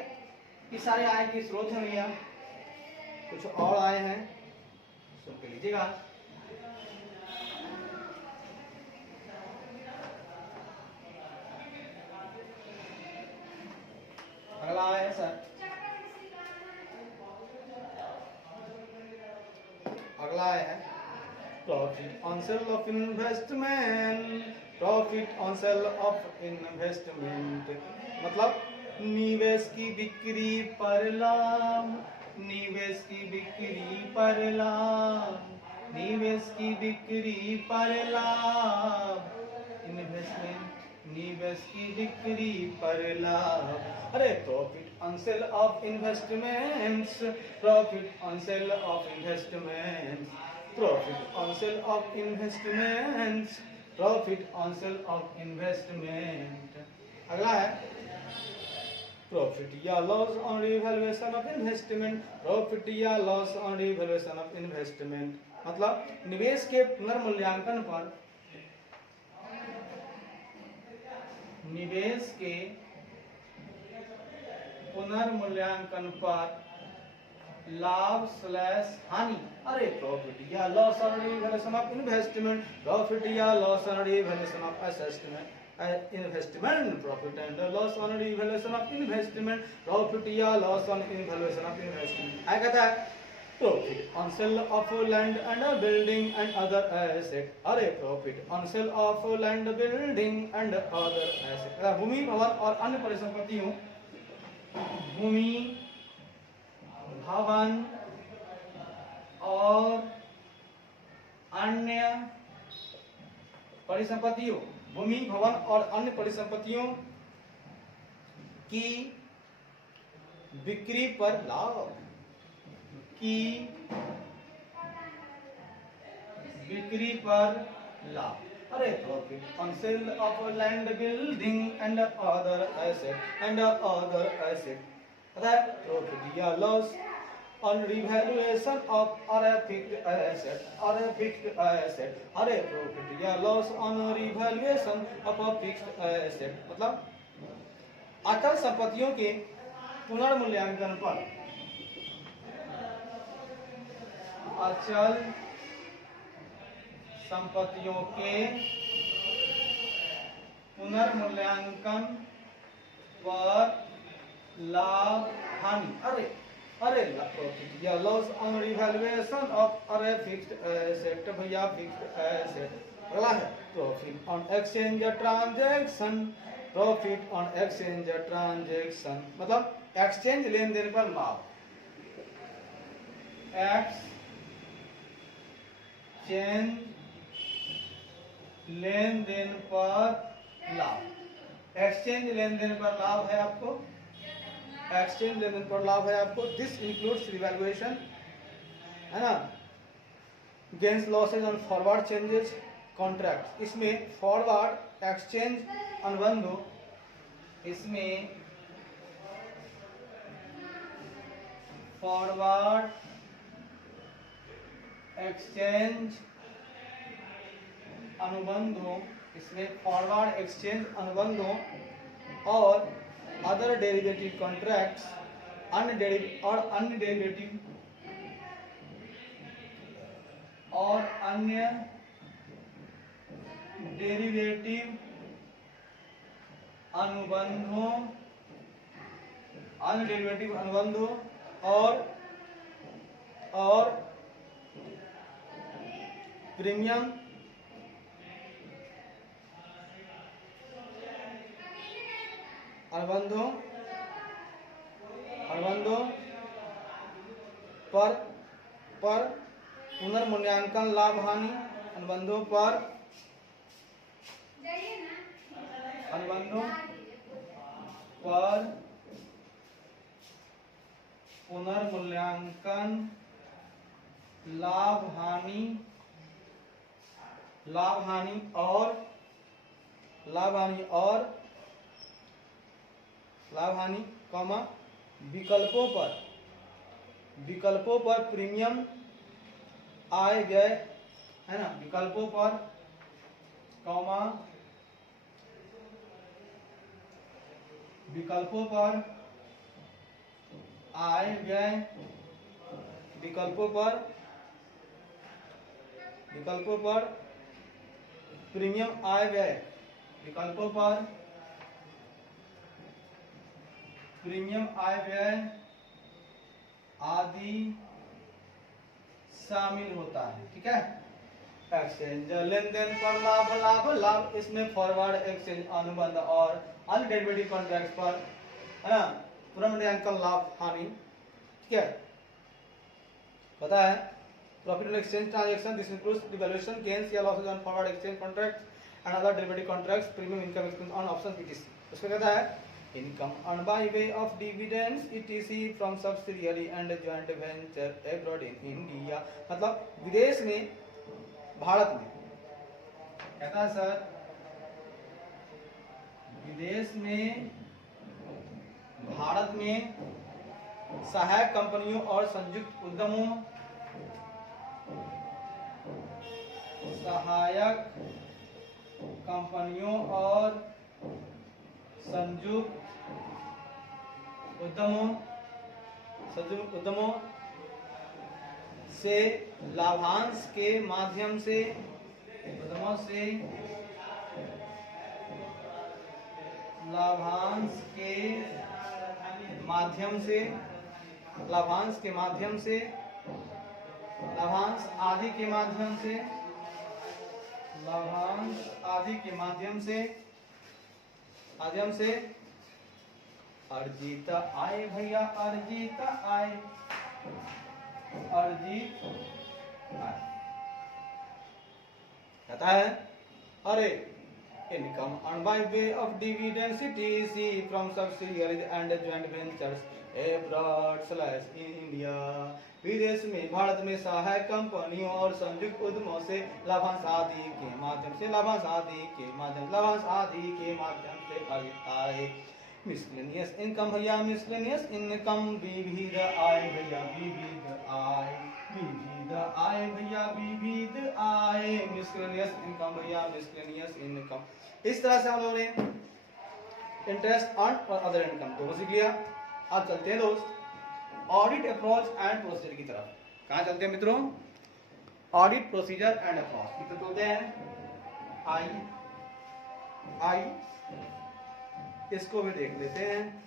ये सारे आय के स्रोत हैं भैया। कुछ और आय हैं, सुन के लीजिएगा। अगला आय है सर, अगला है profit on sale of investment, मतलब निवेश की बिक्री पर लाभ, इन्वेस्टमेंट निवेश की बिक्री पर लाभ, अरे profit on sale of investments, profit on sale of investments. अगला है प्रॉफिट या loss on revaluation of investment, profit या loss on revaluation of investment मतलब निवेश के पुनर्मूल्यांकन पर, निवेश के पुनर्मूल्यांकन पर लाभ स्लैश हानि, अरे प्रॉफिट या loss on revaluation of investment, profit या loss on revaluation of assessment investment, profit and loss on revaluation of investment, profit या loss on revaluation of investment. क्या कहता है? Profit on sale of land and building and other asset, अरे profit on sale of land building and other asset, भूमि भवन और अन्य परिसंपत्तियों, भूमि भवन और अन्य परिसंपत्तियों, भूमि भवन और अन्य परिसंपत्तियों की बिक्री पर लाभ, की बिक्री पर लाभ, अरे profit on sale of land building and other asset profit या loss on revaluation of or a fixed asset, अरे प्रॉफिट या loss on revaluation of a fixed asset मतलब अचल संपत्तियों के पुनर्मूल्यांकन पर, अचल संपत्तियों के पुनर्मूल्यांकन पर लाभ हानि, अरे प्रॉफिट या लॉस ऑन रिवैल्यूएशन ऑफ अरे फिक्स्ड एसेट भैया फिक्स्ड एसेट, अगला है profit on exchange transaction, profit on exchange transaction मतलब एक्सचेंज लेन देन पर लाभ, एक्सचेंज लेन देन पर लाभ, एक्सचेंज लेन देन पर लाभ है आपको, एक्सचेंज लेन देन पर लाभ है आपको। दिस इंक्लूड्स रिवैल्यूएशन, है ना, gains losses on forward changes contract, इसमें फॉरवर्ड एक्सचेंज अनुबंधों, इसमें फॉरवर्ड एक्सचेंज अनुबंधों, इसमें फॉरवर्ड एक्सचेंज अनुबंधों और अदर डेरिवेटिव कॉन्ट्रैक्ट्स, अन्य डेरिवेटिव और अन्य डेरिवेटिव और अन्य डेरिवेटिव अनुबंधों, अन्य डेरिवेटिव अनुबंधों और प्रीमियम अनुबंधों पर पुनर्मूल्यांकन लाभ हानि, अनुबंधों पर पुनर्मूल्यांकन लाभ हानि कॉमा विकल्पों पर प्रीमियम आय व्यय, है ना, विकल्पों पर कॉमा विकल्पों पर आय व्यय, विकल्पों पर प्रीमियम आय व्यय, विकल्पों पर प्रीमियम आय व्यय आदि शामिल होता है। ठीक है, एक्सचेंज लेन देन पर लाभ, इसमें फॉरवर्ड एक्सचेंज अनुबंध और अन्य डेरिवेटिव कॉन्ट्रैक्ट पर, है ना, पुनर्मूल्यांकन लाभ हानि। ठीक है, पता है profit on exchange transaction, this includes revaluation gains या losses on forward exchange contracts and other derivative contracts, premium income expense on option पीटीसी। उसमें कहता है income earned by way of dividends etc from subsidiary and joint venture abroad in India, मतलब विदेश में, भारत में। कहता है सर विदेश में भारत में सहायक कंपनियों और संयुक्त उद्यमों, सहायक कंपनियों और संयुक्त उद्यमों से लाभांश के माध्यम से लाभांश आदि के माध्यम से अर्जित आय भैया, अर्जित आय कहता है अरे income earned by way of dividends etc from subsidiaries and joint ventures abroad/India। विदेश में, भारत में सहायक कंपनियों और संयुक्त उद्यमों से लाभांश आदि के माध्यम से अर्जित आय। मिसलेनियस इनकम भैया, मिसलेनियस इनकम, विविध आय भैया, विविध आय भैया, विविध आय। मिसलेनियस इनकम भैया, मिसलेनियस इनकम। इस तरह से हम लोगों ने इंटरेस्ट अर्न और अदर इनकम दोनों सीख लिया। अब चलते हैं दोस्त ऑडिट अप्रोच एंड प्रोसीजर की तरफ। कहाँ चलते हैं मित्रों? ऑडिट प्रोसीजर एंड अप्रोच की तरफ चलते हैं। आई इसको भी देख लेते हैं,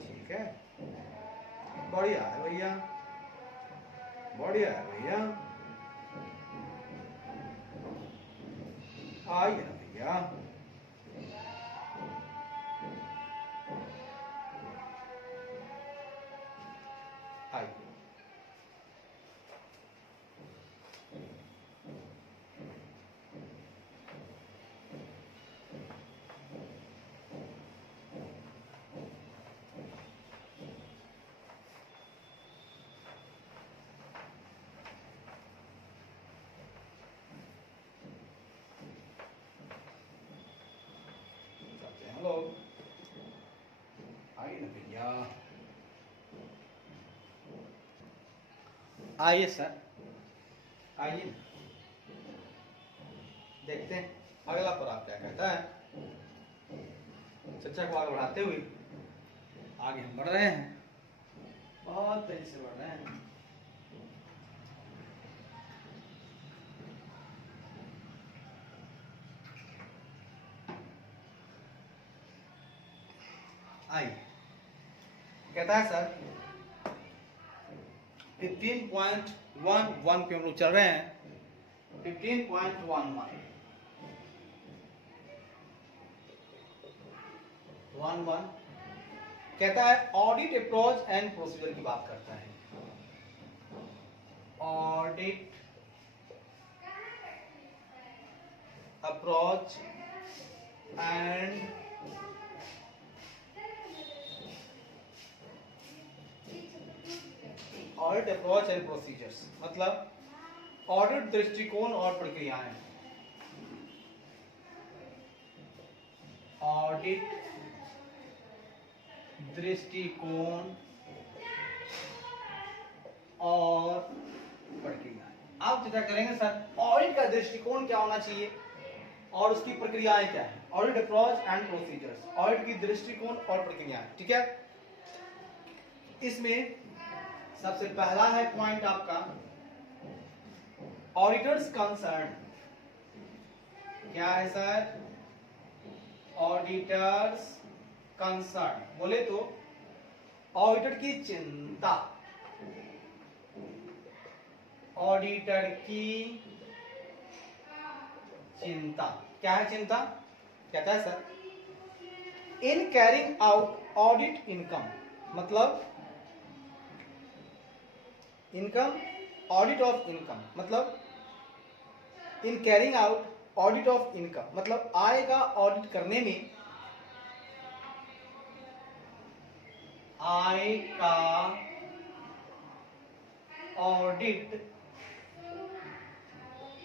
ठीक है, बढ़िया है भैया, बढ़िया है भैया, आइए ना भैया। आइए लोग, आइए ना भैया, आइए सर, आइए देखते हैं अगला पराग क्या कहता है। चर्चा को आगे बढ़ाते हुए आगे हम बढ़ रहे हैं, बहुत तेजी से बढ़ रहे हैं। आइए कहता है सर 15.11 पे हम लोग चल रहे हैं। 15.11 कहता है ऑडिट अप्रोच एंड प्रोसीजर की बात करता है। Audit approach and audit approach and procedures मतलब ऑडिट दृष्टिकोण और प्रक्रियाएं। ऑडिट दृष्टिकोण और प्रक्रियाएं आप चर्चा करेंगे सर। ऑडिट का दृष्टिकोण क्या होना चाहिए और उसकी प्रक्रियाएं क्या है। Audit approach and procedures, audit की दृष्टिकोण और प्रक्रियाएं, ठीक है। इसमें सबसे पहला है पॉइंट आपका ऑडिटर्स कंसर्न। क्या है सर? ऑडिटर्स कंसर्न बोले तो ऑडिटर की चिंता, ऑडिटर की चिंता। क्या है चिंता? कहता है sir in carrying out audit income मतलब इनकम, ऑडिट ऑफ इनकम मतलब in carrying out audit of income मतलब आय का ऑडिट करने में, आय का ऑडिट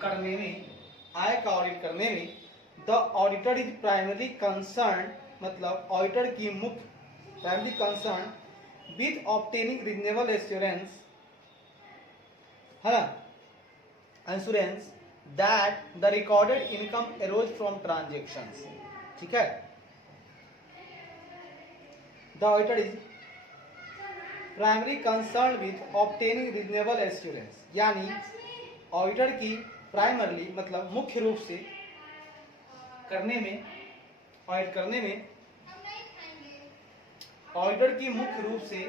करने में, आय का ऑडिट करने में the auditor is primary concern मतलब ऑडिटर की मुख्य primary concern with obtaining reasonable assurance है ना, insurance that the recorded income arrows from transactions. ठीक है, the auditor is primary concern with obtaining reasonable assurance, यानी ऑडिटर की प्राइमरली मतलब मुख्य रूप से करने में, ऑडिट करने में, ऑडिटर की मुख्य रूप से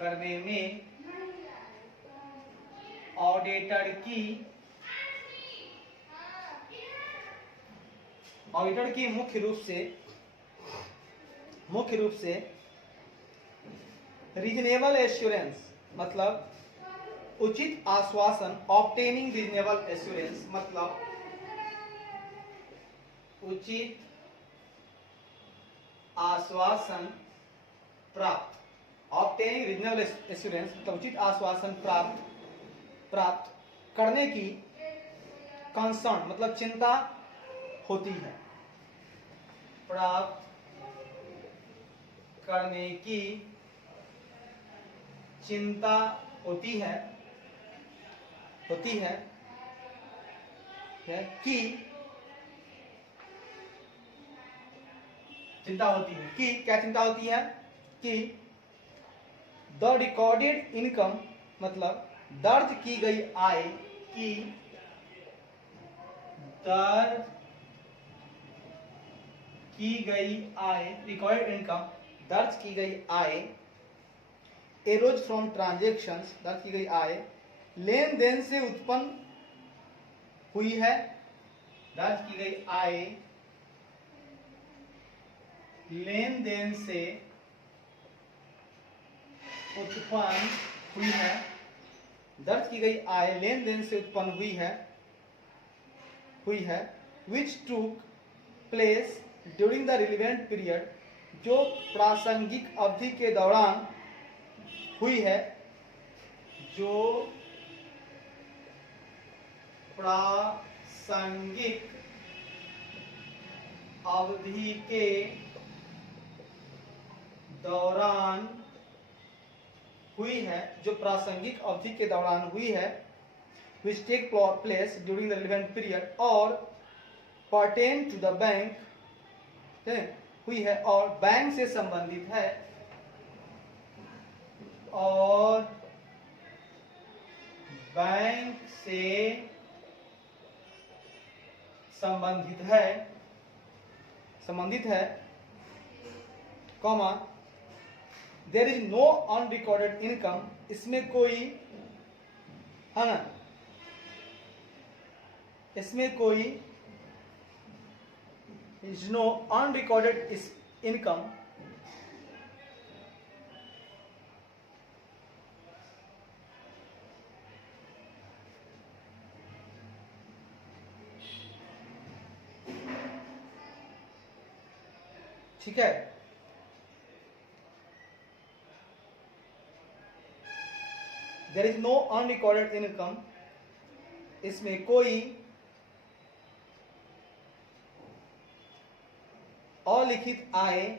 करने में ऑडिटर की मुख्य रूप से रीजनेबल एश्योरेंस मतलब उचित आश्वासन, ऑब्टेनिंग रीजनेबल एश्योरेंस मतलब उचित आश्वासन प्राप्त, ऑब्टेनिंग रीजनेबल एश्योरेंस मतलब उचित आश्वासन प्राप्त करने की कंसर्न मतलब चिंता होती है, प्राप्त करने की चिंता होती है कि चिंता होती है कि क्या चिंता होती है कि द रिकॉर्डेड इनकम मतलब दर्ज की गई आय की दर्ज की गई आय, रिकॉर्डेड इनकम दर्ज की गई आय, एरोज फ्रॉम ट्रांजेक्शंस दर्ज की गई आय लेन देन से उत्पन्न हुई है, दर्ज की गई आय लेन देन से उत्पन्न हुई है, दर्ज की गई आय लेन देन से उत्पन्न हुई है which took place during the relevant period, जो प्रासंगिक अवधि के दौरान हुई है, जो प्रासंगिक अवधि के दौरान हुई है, जो प्रासंगिक अवधि के दौरान हुई है, which take place during the relevant period और pertain to the bank हुई है और बैंक से संबंधित है, और बैंक से संबंधित है, comma there is no unrecorded income, इसमें कोई है ना, इसमें कोई इज नो अनरिकॉर्डेड इनकम, ठीक है। There is no unrecorded income, इसमें कोई अलिखित आय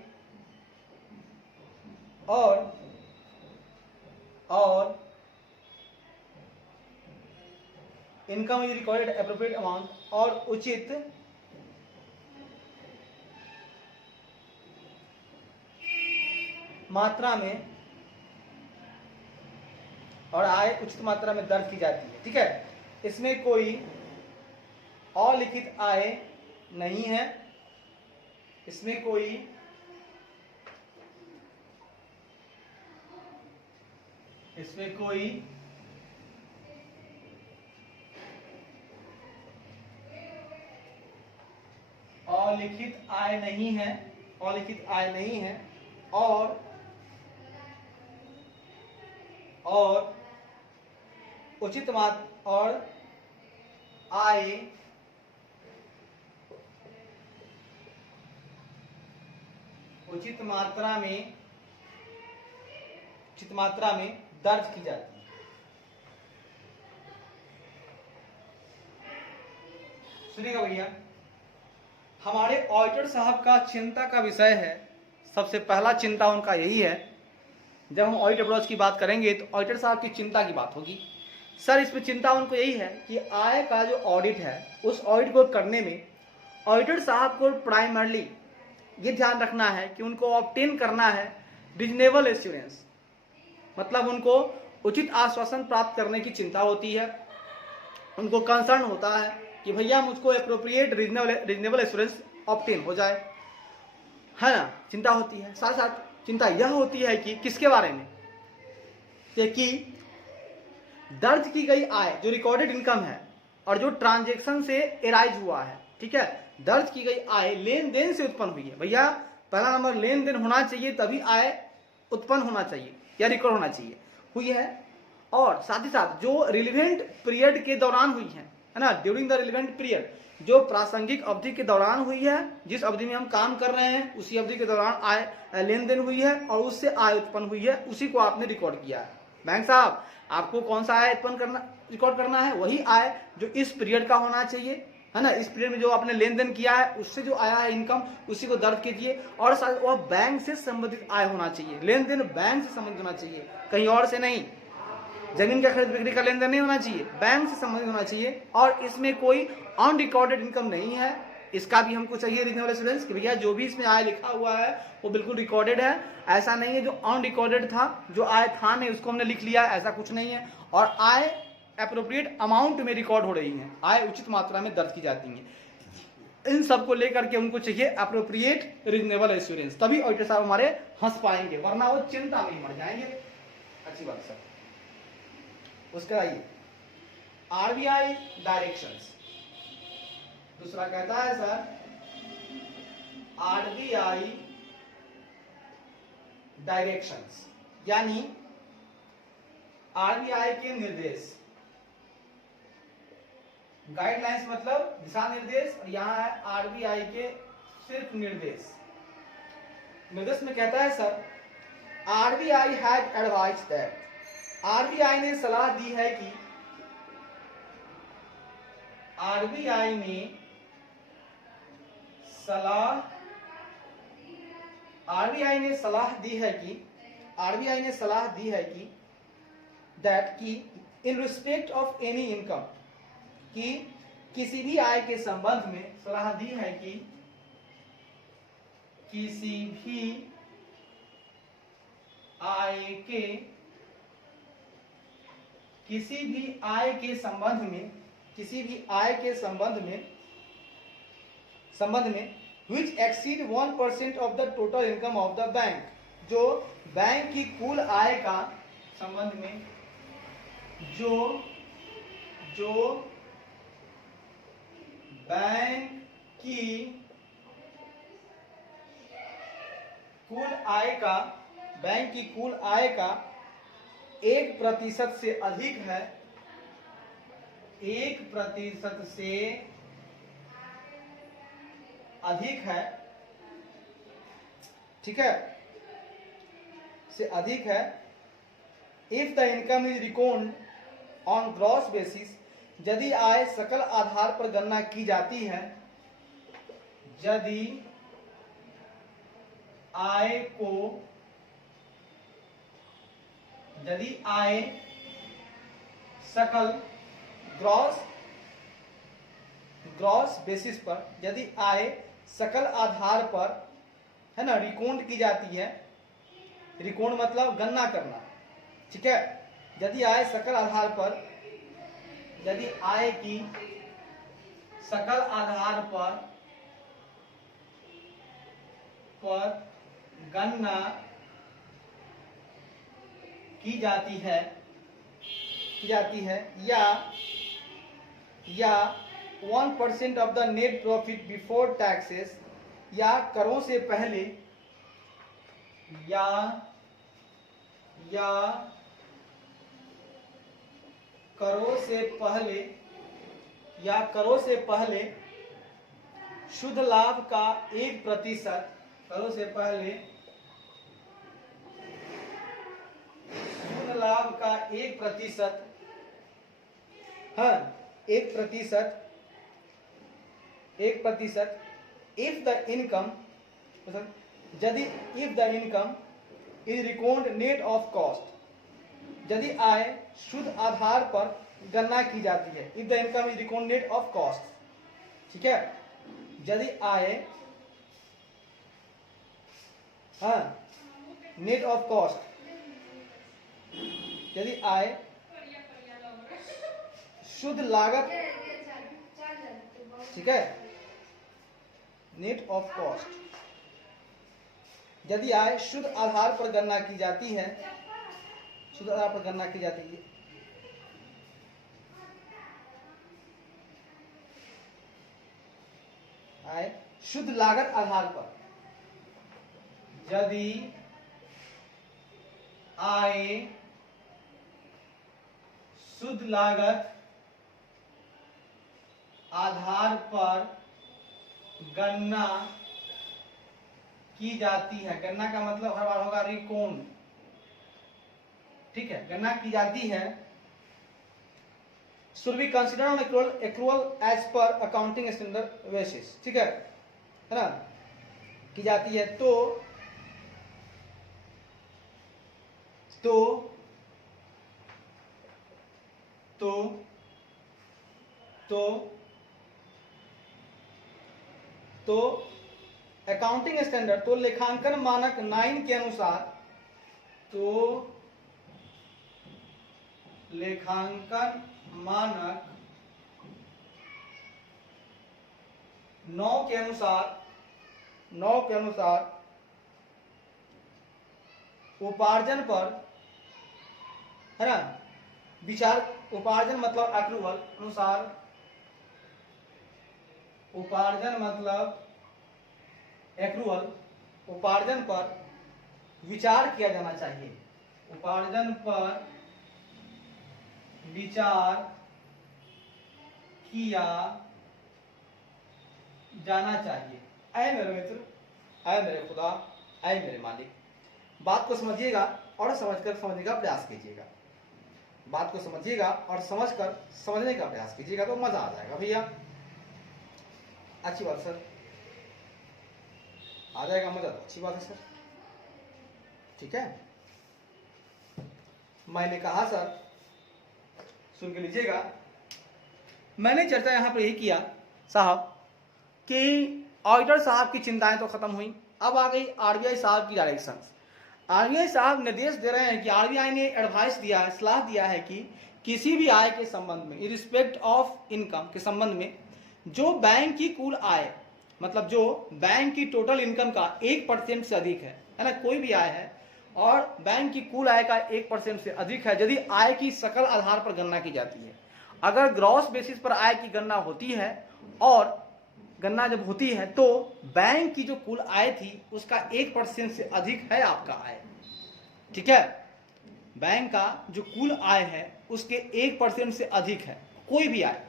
और income is recorded appropriate amount और उचित मात्रा में, और आय उचित मात्रा में दर्ज की जाती है, ठीक है। इसमें कोई अलिखित आय नहीं है, इसमें कोई अलिखित आय नहीं है, और उचित मात्रा और आय उचित मात्रा में दर्ज की जाती है। सुनिएगा भैया, हमारे ऑडिटर साहब का चिंता का विषय है, सबसे पहला चिंता उनका यही है। जब हम ऑडिट अप्रोच की बात करेंगे तो ऑडिटर साहब की चिंता की बात होगी। सर इसमें चिंता उनको यही है कि आय का जो ऑडिट है उस ऑडिट को करने में ऑडिटर साहब को प्राइमरली ये ध्यान रखना है कि उनको ऑब्टेन करना है रीजनेबल एश्योरेंस, मतलब उनको उचित आश्वासन प्राप्त करने की चिंता होती है। उनको कंसर्न होता है कि भैया मुझको एप्रोप्रिएट रीजनेबल एश्योरेंस ऑब्टेन हो जाए, है ना, चिंता होती है। साथ साथ चिंता यह होती है कि किसके बारे में, कि दर्ज की गई आय जो रिकॉर्डेड इनकम है और जो ट्रांजैक्शन से एराइज हुआ है, ठीक है, दर्ज की गई आय लेन देन से उत्पन्न हुई है। भैया पहला नंबर लेन देन होना चाहिए, तभी आय उत्पन्न होना चाहिए या रिकॉर्ड होना चाहिए, हुई है। और साथ ही साथ जो रिलेवेंट पीरियड के दौरान हुई है ना, ड्यूरिंग द रिलेवेंट पीरियड, जो प्रासंगिक अवधि के दौरान हुई है, जिस अवधि में हम काम कर रहे हैं उसी अवधि के दौरान आय लेन देन हुई है और उससे आय उत्पन्न हुई है, उसी को आपने रिकॉर्ड किया है। बैंक साहब आपको कौन सा आय उत्पन्न करना, रिकॉर्ड करना है? वही आय जो इस पीरियड का होना चाहिए, है ना, इस पीरियड में जो आपने लेन देन किया है उससे जो आया है इनकम, उसी को दर्ज कीजिए। और वह बैंक से संबंधित आय होना चाहिए, लेन देन बैंक से संबंधित होना चाहिए, कहीं और से नहीं। जमीन का खरीद बिक्री का लेन देन नहीं होना चाहिए, बैंक से संबंधित होना चाहिए। और इसमें कोई अनरिकॉर्डेड इनकम नहीं है, इसका भी हमको चाहिए रीजनेबल एश्योरेंस कि भैया जो भी इसमें आय लिखा हुआ है वो बिल्कुल रिकॉर्डेड है। ऐसा नहीं है जो अनरिकॉर्डेड था, जो आय था नहीं उसको हमने लिख लिया, ऐसा कुछ नहीं है। और आय एप्रोप्रिएट अमाउंट में रिकॉर्ड हो रही है, आय उचित मात्रा में दर्ज की जाती है। इन सबको लेकर के उनको चाहिए एप्रोप्रिएट रीजनेबल एश्योरेंस, तभी ऑडिटर साहब हमारे हंस पाएंगे, वरना वो चिंता में मर जाएंगे। अच्छी बात सर। उसका आइए आरबीआई डायरेक्शंस, दूसरा कहता है सर आरबीआई डायरेक्शंस, यानी आरबीआई के निर्देश। गाइडलाइंस मतलब दिशा निर्देश, और यहां है आरबीआई के सिर्फ निर्देश। निर्देश में कहता है sir RBI has advised that, RBI ने सलाह दी है कि, आरबीआई ने सलाह दी है कि दैट की in respect of any income, कि किसी भी आय के संबंध में सलाह दी है कि किसी भी आय के संबंध में which exceed 1% of the total income of the bank, जो बैंक की कुल आय का संबंध में जो बैंक की कुल आय का 1% से अधिक है, 1% से अधिक है, ठीक है, से अधिक है। If the income is record on gross basis, यदि आय सकल आधार पर गणना की जाती है, यदि आय सकल ग्रॉस बेसिस पर, यदि आय सकल आधार पर, है ना, रिकॉर्ड की जाती है। रिकॉर्ड मतलब गणना करना, ठीक है। यदि आय सकल आधार पर, यदि आय की सकल आधार पर गणना की जाती है या 1% of the net profit before taxes, या करों से पहले, करों से पहले शुद्ध लाभ का 1%, करों से पहले शुद्ध लाभ का 1%, हाँ 1%, इफ द इनकम यदि if the income is record net of cost, यदि आय शुद्ध आधार पर गणना की जाती है, if the income is record net of cost, ठीक है, यदि आय नेट ऑफ कॉस्ट, यदि आय शुद्ध लागत, ठीक है, नेट ऑफ कॉस्ट, यदि आय शुद्ध आधार पर गणना की जाती है, शुद्ध आधार पर गणना की जाती है, आय शुद्ध लागत आधार पर, यदि आय शुद्ध लागत आधार पर गणना की जाती है, गणना का मतलब हर बार होगा रिकॉर्ड, ठीक है, गणना की जाती है, should be considered on accrual as per accounting standard basis, ठीक है ना, की जाती है, तो अकाउंटिंग स्टैंडर्ड, तो लेखांकन मानक 9 के अनुसार, तो लेखांकन मानक 9 के अनुसार उपार्जन पर, है ना, विचार, उपार्जन मतलब अक्रूवल अनुसार, उपार्जन मतलब एक्रूवल, उपार्जन पर विचार किया जाना चाहिए, उपार्जन पर विचार किया जाना चाहिए। ऐ मेरे मित्र, ऐ मेरे खुदा, ऐ मेरे मालिक, बात को समझिएगा और समझकर समझने का प्रयास कीजिएगा, बात को समझिएगा और समझकर समझने का प्रयास कीजिएगा, तो मजा आ जाएगा भैया। अच्छी बात सर, आ जाएगा मजा, तो अच्छी बात है सर, ठीक है। मैंने कहा सर, सुन के लीजिएगा, मैंने चर्चा यहां पर यही किया साहब कि ऑडिटर साहब की चिंताएं तो खत्म हुई, अब आ गई आरबीआई साहब की डायरेक्शन। आरबीआई साहब निर्देश दे रहे हैं कि आरबीआई ने एडवाइस दिया है, सलाह दिया है कि किसी भी आय के संबंध में, इन रिस्पेक्ट ऑफ इनकम के संबंध में, जो बैंक की कुल आय, मतलब जो बैंक की टोटल इनकम का 1% से अधिक है ना, कोई भी आय है और बैंक की कुल आय का 1% से अधिक है, यदि आय की सकल आधार पर गणना की जाती है, अगर ग्रॉस बेसिस पर आय की गणना होती है, और गणना जब होती है तो बैंक की जो कुल आय थी उसका 1% से अधिक है आपका आय, ठीक है, बैंक का जो कुल आय है उसके 1% से अधिक है, कोई भी आय,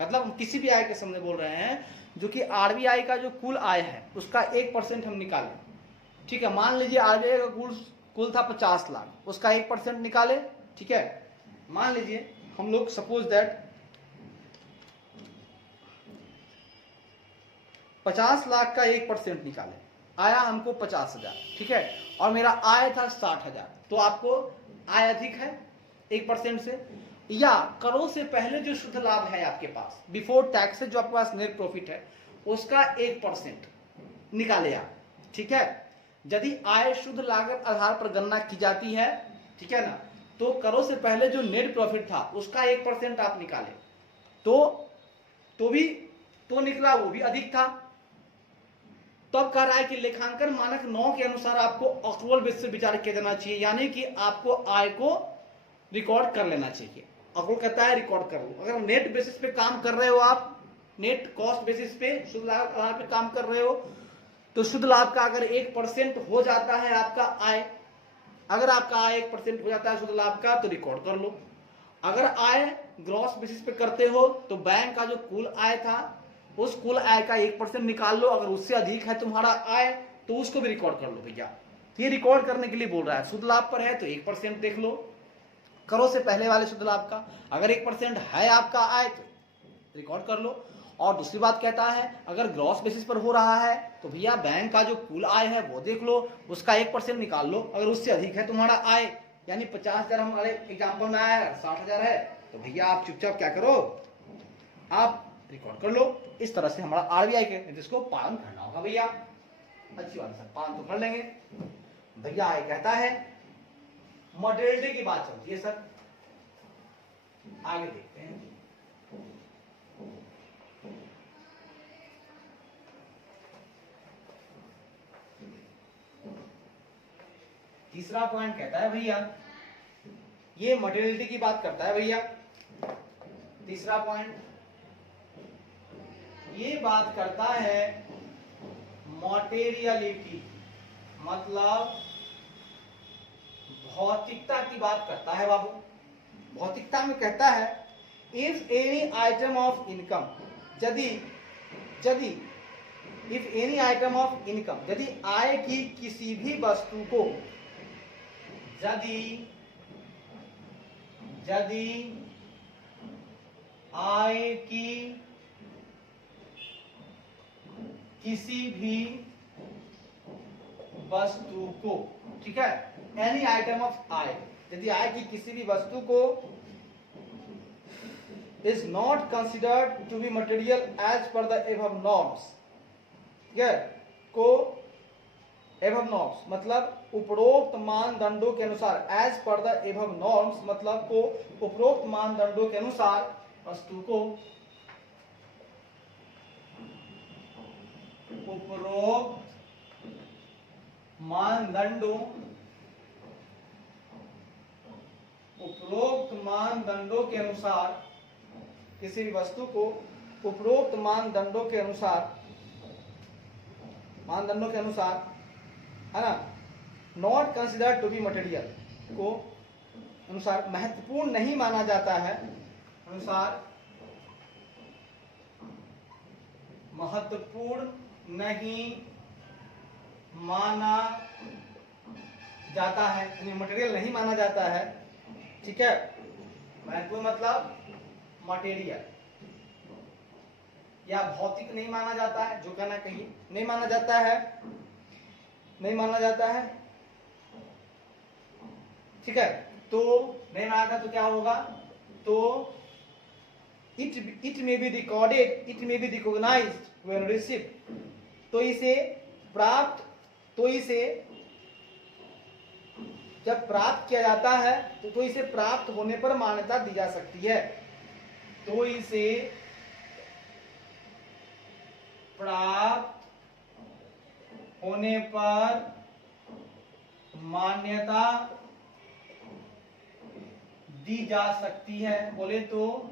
मतलब किसी भी आय के सामने बोल रहे हैं, जो कि आरबीआई का जो कुल आय है उसका 1% हम निकालें, ठीक है, मान लीजिए आरबीआई का कुल था 50 लाख, उसका 1% निकाले, ठीक है, मान लीजिए हम लोग सपोज दैट 50 लाख का 1% निकाले, आया हमको 50,000, ठीक है, और मेरा आय था 60,000, तो आपको आय अधिक है 1% से, या करों से पहले जो शुद्ध लाभ है आपके पास, बिफोर टैक्स जो आपके पास नेट प्रॉफिट है, उसका 1% निकाले आप, ठीक है। यदि आय शुद्ध लागत आधार पर गणना की जाती है, ठीक है ना, तो करों से पहले जो नेट प्रॉफिट था उसका 1% आप निकाले, तो निकला वो भी अधिक था, तब कह रहा है कि लेखांकन मानक 9 के अनुसार आपको अक्रूवल बेस से विचार किया जाना चाहिए, यानी कि आपको आय को रिकॉर्ड कर लेना चाहिए। अक्रूवल कहता है रिकॉर्ड कर लो, अगर नेट बेसिस पे काम कर रहे हो आप, नेट कॉस्ट बेसिस पे, शुद्ध लाभ आधार पे काम कर रहे हो, तो शुद्ध लाभ का अगर 1% हो जाता है आपका आय, अगर आपका आय 1% हो जाता है शुद्ध लाभ का, तो रिकॉर्ड कर लो। अगर आय ग्रॉस बेसिस पे करते हो तो बैंक का जो कुल आय था उस कुल आय का 1% निकाल लो, अगर उससे अधिक है तुम्हारा आय तो उसको भी रिकॉर्ड कर लो भैया। ये रिकॉर्ड करने के लिए बोल रहा है, शुद्ध लाभ पर है तो 1% देख लो, करो से पहले वाले शुद्ध लाभ का, अगर 1% है आपका आय तो रिकॉर्ड कर लो, और दूसरी बात कहता है अगर ग्रॉस बेसिस पर हो रहा है तो भैया बैंक का जो कुल आय है वो देख लो, उसका 1% निकाल लो। अगर उससे अधिक है तुम्हारा आय, यानी 50,000 हमारे एग्जाम्पल में आया है, 60,000 है, तो भैया आप चुपचाप क्या करो, आप रिकॉर्ड कर लो। इस तरह से हमारा आरबीआई के निर्देश को पालन करना होगा भैया। अच्छी बात है सर, पालन तो कर लेंगे भैया। आय कहता है मटेरियलिटी की बात चलती है सर, आगे देखते हैं। तीसरा पॉइंट कहता है भैया, ये मटेरियलिटी की बात करता है भैया। तीसरा पॉइंट ये बात करता है मटेरियलिटी, मतलब भौतिकता की बात करता है बाबू। भौतिकता में कहता है if any item of income, यदि if any item of income, यदि आय की किसी भी वस्तु को, यदि आय की किसी भी वस्तु को, ठीक है, एनी आइटम ऑफ आय, यदि आय की किसी भी वस्तु को is not considered to be material as per the above norms, ठीक है, को एबव नॉर्म्स मतलब उपरोक्त मानदंडों के अनुसार, as per the above norms मतलब को उपरोक्त मानदंडों के अनुसार वस्तु को, उपरोक्त मानदंडों के अनुसार, किसी भी वस्तु को उपरोक्त मानदंडों के अनुसार है ना, not considered to be material को अनुसार महत्वपूर्ण नहीं माना जाता है, अनुसार महत्वपूर्ण नहीं माना जाता है, यानी मटेरियल नहीं माना जाता है, ठीक है। महत्वपूर्ण मतलब मटेरियल या भौतिक नहीं माना जाता है, जो कहना कहिए नहीं माना जाता है, नहीं माना जाता है, ठीक है। तो नहीं माना जाता तो क्या होगा, तो it may be recorded, it may be recognized when received, तो इसे प्राप्त, तो इसे जब प्राप्त किया जाता है तो इसे प्राप्त होने पर मान्यता दी जा सकती है, तो इसे प्राप्त होने पर मान्यता दी जा सकती है। बोले तो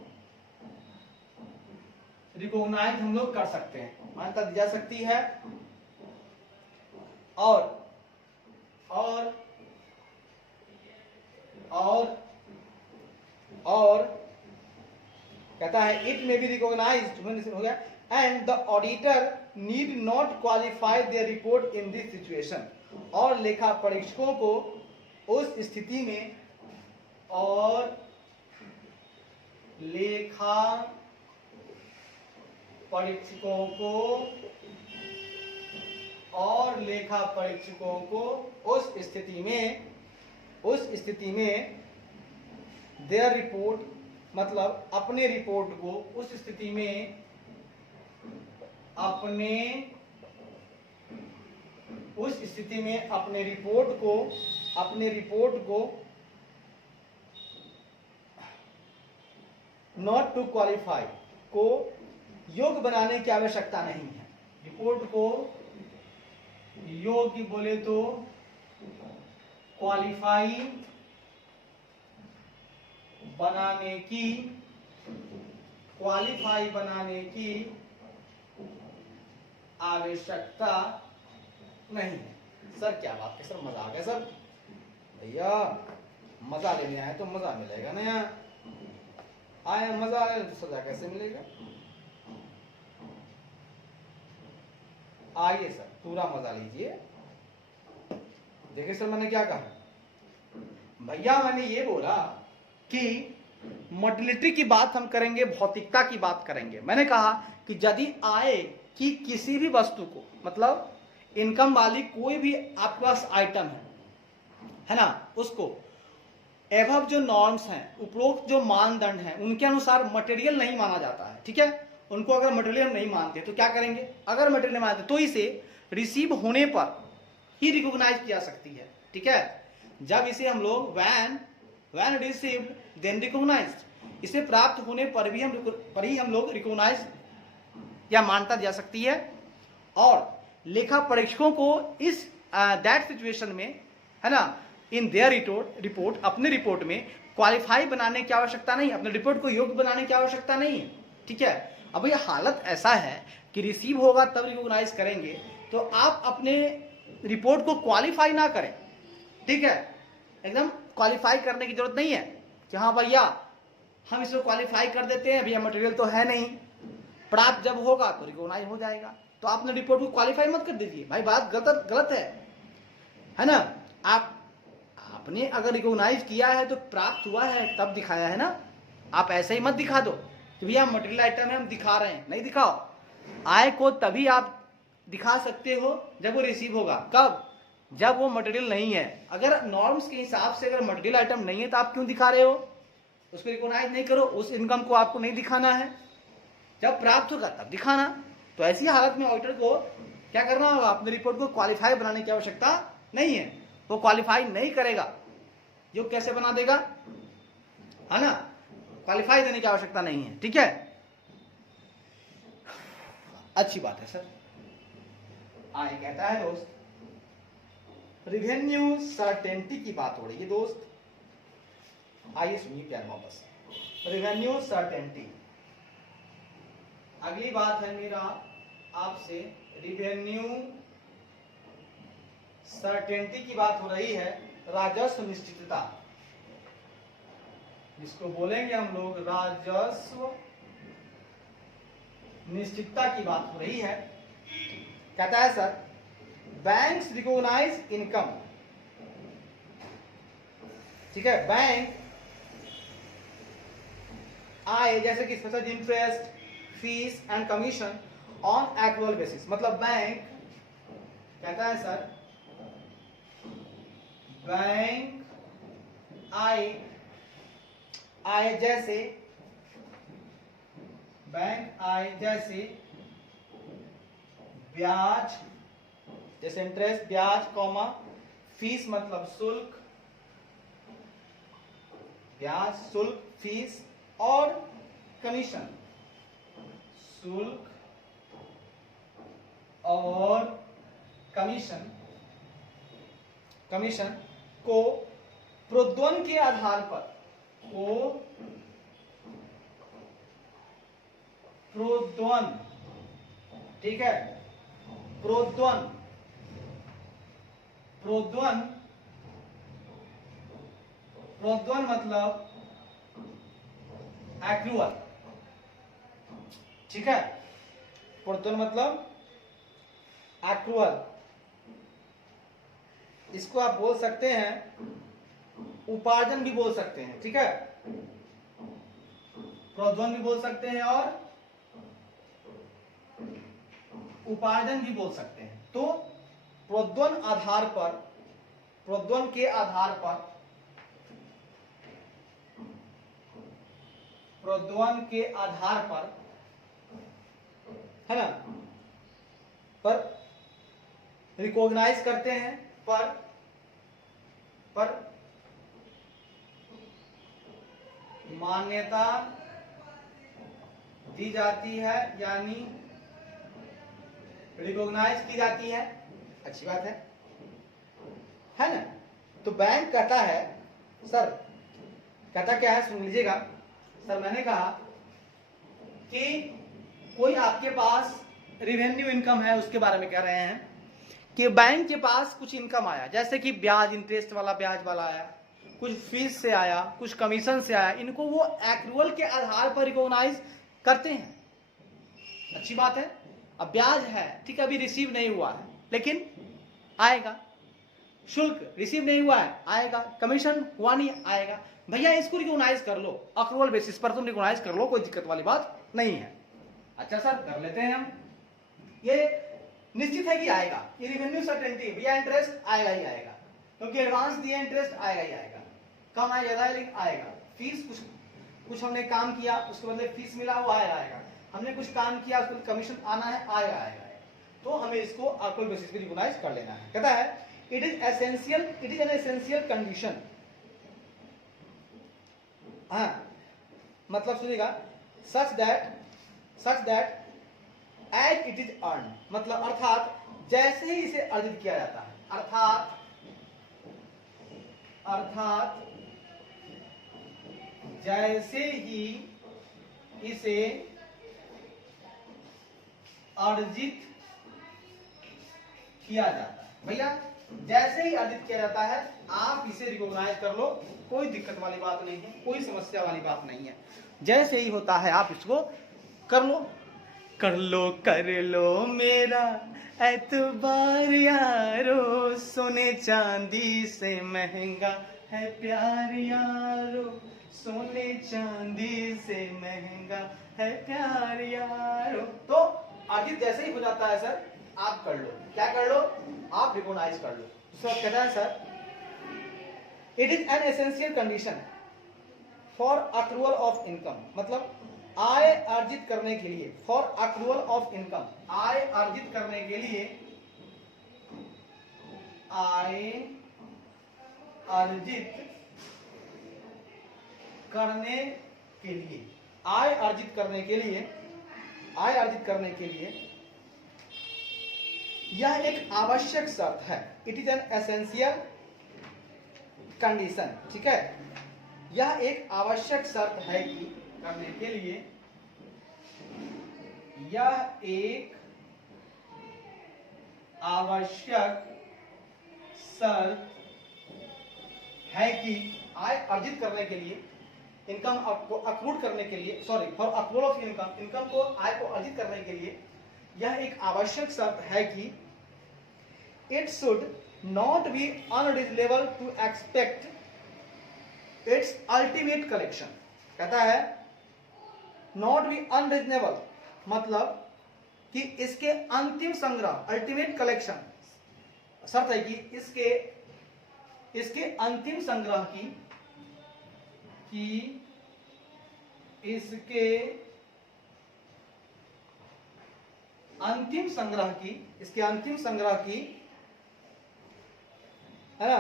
रिकॉग्नाइज हम लोग कर सकते हैं, मान्यता दी जा सकती है। और कहता है इट मे बी रिकॉग्नाइज्ड हो गया, and the auditor need not qualify there report in this situation, और लेखा परीक्षकों को उस स्थिति में, और लेखा परीक्षकों को उस स्थिति में देयर रिपोर्ट मतलब अपने रिपोर्ट को, उस स्थिति में अपने रिपोर्ट को नॉट टू क्वालिफाई को योग्य बनाने की आवश्यकता नहीं है। रिपोर्ट को योग्य बोले तो क्वालिफाई बनाने की आवश्यकता नहीं है। सर क्या बात है सर, मजा आ गया सर, भैया मजा लेने आए तो मजा मिलेगा ना, यहाँ आए मजा आए तो सजा कैसे मिलेगा। आइए सर पूरा मजा लीजिए। देखिए सर मैंने क्या कहा भैया, मैंने ये बोला कि मोटिलिटी की बात हम करेंगे, भौतिकता की बात करेंगे। मैंने कहा कि यदि आय की किसी भी वस्तु को, मतलब इनकम वाली कोई भी आपके पास आइटम है ना, उसको एवब जो नॉर्म्स हैं, उपरोक्त जो मानदंड हैं, उनके अनुसार मटेरियल नहीं माना जाता है। ठीक है, उनको अगर मटेरियल नहीं मानते तो क्या करेंगे, अगर मटेरियल नहीं मानते तो इसे रिसीव होने पर ही रिकॉग्नाइज किया सकती है। ठीक है, जब इसे हम लोग व्हेन रिसीव्ड देन रिकॉग्नाइज्ड, इसे प्राप्त होने पर ही हम लोग रिकॉग्नाइज या मान्यता जा सकती है। और लेखा परीक्षकों को इस दैट सिचुएशन में, है ना, इन देयर रिपोर्ट, अपने रिपोर्ट में क्वालिफाई बनाने की आवश्यकता नहीं, अपने रिपोर्ट को योग्य बनाने की आवश्यकता नहीं है। ठीक है, अब ये हालत ऐसा है कि रिसीव होगा तब रिकॉग्नाइज करेंगे, तो आप अपने रिपोर्ट को क्वालिफाई ना करें। ठीक है, एकदम क्वालिफाई करने की जरूरत नहीं है कि हाँ भैया हम इसको क्वालिफाई कर देते हैं, भैया मटेरियल तो है नहीं, प्राप्त जब होगा तो रिकॉग्नाइज हो जाएगा। तो आपने रिपोर्ट को क्वालिफाई मत कर दीजिए भाई, बात गलत है ना। आपने अगर रिकॉग्नाइज किया है तो प्राप्त हुआ है तब दिखाया है ना। आप ऐसे ही मत दिखा दो कि भैया मटेरियल आइटम है हम दिखा रहे हैं, नहीं दिखाओ। आय को तभी आप दिखा सकते हो जब वो रिसीव होगा। कब, जब वो मटेरियल नहीं है। अगर नॉर्म्स के हिसाब से अगर मटेरियल आइटम नहीं है तो आप क्यों दिखा रहे हो, उसको रिकॉग्नाइज नहीं करो, उस इनकम को आपको नहीं दिखाना है, जब प्राप्त होगा तब दिखाना। तो ऐसी हालत में ऑडिटर को क्या करना होगा, अपने रिपोर्ट को क्वालिफाई बनाने की आवश्यकता नहीं है। वो क्वालिफाई नहीं करेगा, जो कैसे बना देगा, है ना, क्वालिफाई देने की आवश्यकता नहीं है। ठीक है, अच्छी बात है सर। आगे कहता है दोस्त, रिवेन्यू सर्टेनिटी की बात हो रही है दोस्त। आइए सुनिए प्यार वापस, रिवेन्यू सर्टेनिटी। अगली बात है मेरा आपसे, रिवेन्यू सर्टेनिटी की बात हो रही है, राजस्व निश्चितता, जिसको बोलेंगे हम लोग राजस्व निश्चितता की बात हो रही है। कहता है सर, बैंक्स रिकॉग्नाइज इनकम। ठीक है, बैंक आय जैसे कि special interest, fees and commission on accrual basis. मतलब बैंक कहता है सर, बैंक आय जैसे, बैंक आय जैसे ब्याज, जैसे इंटरेस्ट, ब्याज कॉमा फीस मतलब शुल्क, ब्याज, शुल्क, फीस और कमीशन, शुल्क और कमीशन को प्रोद्वहन के आधार पर, प्रोद्वहन, ठीक है, प्रोद्वहन मतलब एक्रूअल। ठीक है, प्रोद्वहन मतलब एक्रूअल। इसको आप बोल सकते हैं, उपार्जन भी बोल सकते हैं। ठीक है, प्रोद्वहन भी बोल सकते हैं और उपार्जन भी बोल सकते हैं। तो प्रोद्वहन आधार पर, प्रोद्वहन के आधार पर, प्रोद्वहन के आधार पर, है ना, पर रिकॉग्नाइज करते हैं, पर मान्यता दी जाती है, यानी रिकॉग्नाइज की जाती है। अच्छी बात है ना। तो बैंक कहता है सर, कहता क्या है सुन लीजिएगा सर। मैंने कहा कि कोई आपके पास रिवेन्यू इनकम है, उसके बारे में कह रहे हैं कि बैंक के पास कुछ इनकम आया, जैसे कि ब्याज, इंटरेस्ट वाला, ब्याज वाला आया, कुछ फीस से आया, कुछ कमीशन से आया, इनको वो एक्रूअल के आधार पर रिकॉग्नाइज करते हैं। अच्छी बात है। अब ब्याज है, ठीक है, अभी रिसीव नहीं हुआ है लेकिन आएगा, शुल्क रिसीव नहीं हुआ है आएगा, कमीशन हुआ नहीं आएगा, भैया इसको रिकॉग्नाइज कर लो, अक्रूवल बेसिस पर तुम रिकॉग्नाइज कर लो, कोई दिक्कत वाली बात नहीं है। अच्छा सर कर लेते हैं हम, ये निश्चित है कि आएगा, ये रिवेन्यू सर्टेनिटी भैया, इंटरेस्ट आएगा ही आएगा, क्योंकि एडवांस दिया इंटरेस्ट आएगा ही आएगा, कम आया ज्यादा लेकिन आएगा। फीस कुछ हमने काम किया उसके बदले फीस मिला, वो आएगा, हमने कुछ काम किया उसके बदले कमीशन आना है, आएगा। तो हमें इसको अक्रूवल बेसिस पे रिकॉग्नाइज कर लेना है। कहता है it is an essential condition, हाँ मतलब सुनिएगा, such that as it is earn, मतलब अर्थात जैसे ही इसे अर्जित किया जाता है, अर्थात जैसे ही इसे अर्जित किया जाता है, भैया जैसे ही अर्जित किया जाता है आप इसे रिकॉग्नाइज कर लो, कोई दिक्कत वाली बात नहीं है, कोई समस्या वाली बात नहीं है, जैसे ही होता है आप इसको कर लो कर लो मेरा एतबार यारो, सोने चांदी से महंगा है प्यार यारो, सोने चांदी से महंगा है प्यार यारो। तो अर्जित जैसे ही हो जाता है सर आप कर लो, क्या कर लो, आप रिकॉग्नाइज कर लो। सर कहता है sir it is an essential condition for accrual of income, मतलब आय अर्जित करने के लिए, फॉर अक्रूवल ऑफ इनकम, आय अर्जित करने के लिए, आय अर्जित करने के लिए, आय अर्जित करने के लिए, आय अर्जित करने के लिए यह एक आवश्यक शर्त है, it is an essential condition, ठीक है, यह एक आवश्यक शर्त है कि करने के लिए, यह एक आवश्यक शर्त है कि आय अर्जित करने के लिए, इनकम अक्रूड करने के लिए, sorry for accrual of income, income को आय को अर्जित करने के लिए यह एक आवश्यक शर्त है कि it should not be unreasonable to expect its ultimate collection. कहता है नॉट बी अनरीजनेबल मतलब कि इसके अंतिम संग्रह, अल्टीमेट कलेक्शन, शर्त है कि इसके अंतिम संग्रह की इसके अंतिम संग्रह की है ना,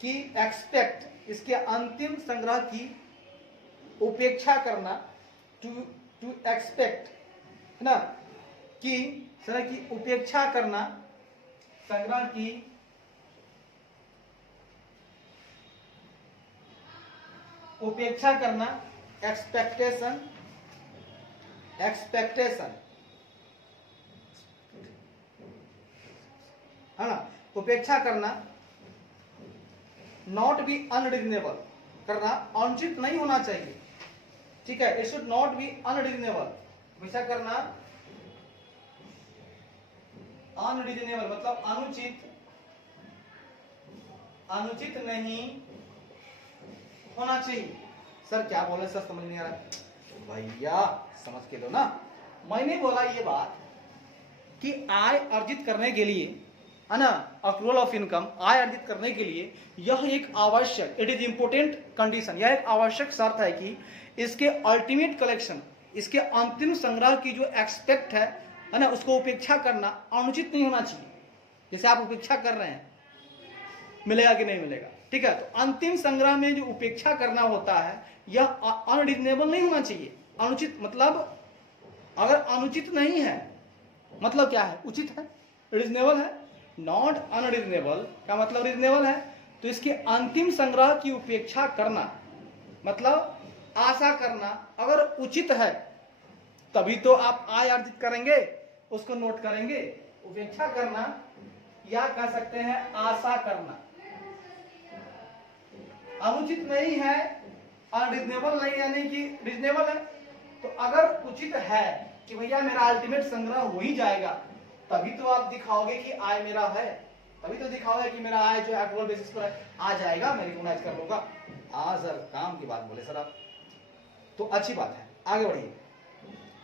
कि एक्सपेक्ट, इसके अंतिम संग्रह की उपेक्षा करना, टू एक्सपेक्ट है ना, कि संग्रह की उपेक्षा करना, संग्रह की उपेक्षा करना, एक्सपेक्टेशन है ना, उपेक्षा करना, नॉट बी अनरीजनेबल करना, अनुचित नहीं होना चाहिए, ठीक है, it should not be unreasonable, हमेशा करना अनरीजनेबल मतलब अनुचित नहीं होना चाहिए। सर क्या बोले सर, समझ नहीं आ रहा, भैया समझ के लो ना, मैंने बोला ये बात कि आय अर्जित करने के लिए है ना, अक्रूवल ऑफ इनकम, आय अर्जित करने के लिए यह एक आवश्यक, इट इज इंपोर्टेंट कंडीशन, यह एक आवश्यक शर्त है कि इसके अल्टीमेट कलेक्शन, इसके अंतिम संग्रह की जो एक्सपेक्ट है ना, उसको उपेक्षा करना अनुचित नहीं होना चाहिए। जैसे आप उपेक्षा कर रहे हैं, मिलेगा कि नहीं मिलेगा, ठीक है, तो अंतिम संग्रह में जो उपेक्षा करना होता है यह अनरीजनेबल नहीं होना चाहिए। अनुचित मतलब अगर अनुचित नहीं है मतलब क्या है, उचित है, रीजनेबल है, नॉट अनरीजनेबल का मतलब रीजनेबल है, तो इसके अंतिम संग्रह की उपेक्षा करना मतलब आशा करना अगर उचित है तभी तो आप आय अर्जित करेंगे, उसको नोट करेंगे। उपेक्षा करना या कह सकते हैं आशा करना, अनुचित नहीं है, अनरीजनेबल नहीं यानी कि रीजनेबल है, तो अगर उचित है कि भैया मेरा अल्टीमेट संग्रह हो ही जाएगा तभी तो आप दिखाओगे कि आय मेरा है, तभी तो दिखाओगे कि मेरा आय जो अक्रूवल बेसिस पर आ जाएगा, मैं रिकॉग्नाइज कर लूंगा। सर काम की बात बोले सर आप, तो अच्छी बात है, आगे बढ़िए।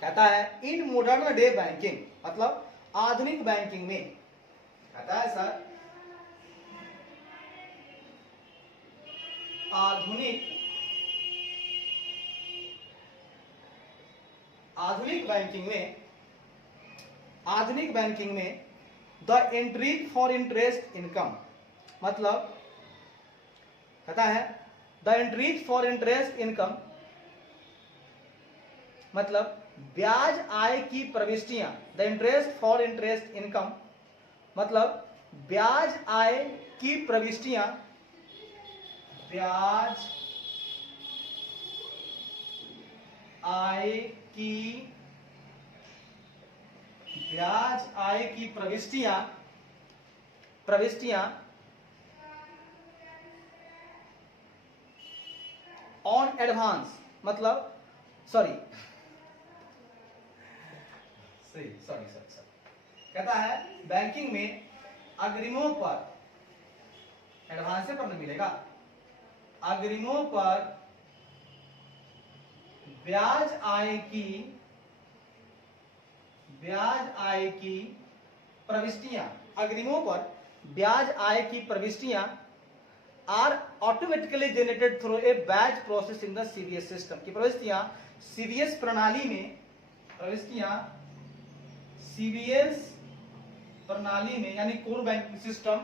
कहता है इन मॉडर्न डे बैंकिंग, मतलब आधुनिक बैंकिंग में, कहता है सर आधुनिक बैंकिंग में the entry for interest income, मतलब कहता है the entry for interest income, मतलब ब्याज आय की प्रविष्टियां, the interest for interest income मतलब ब्याज आय की प्रविष्टियां, ब्याज आय की प्रविष्टियां ऑन एडवांस, मतलब सॉरी कहता है बैंकिंग में अग्रिमों पर, एडवांस से पर नहीं मिलेगा, अग्रिमों पर ब्याज आय की प्रविष्टियां, अग्रिमों पर ब्याज आय की प्रविष्टियां are automatically generated through a batch process in the CVS system, की प्रविष्टियां सीवीएस प्रणाली में, यानी core banking system,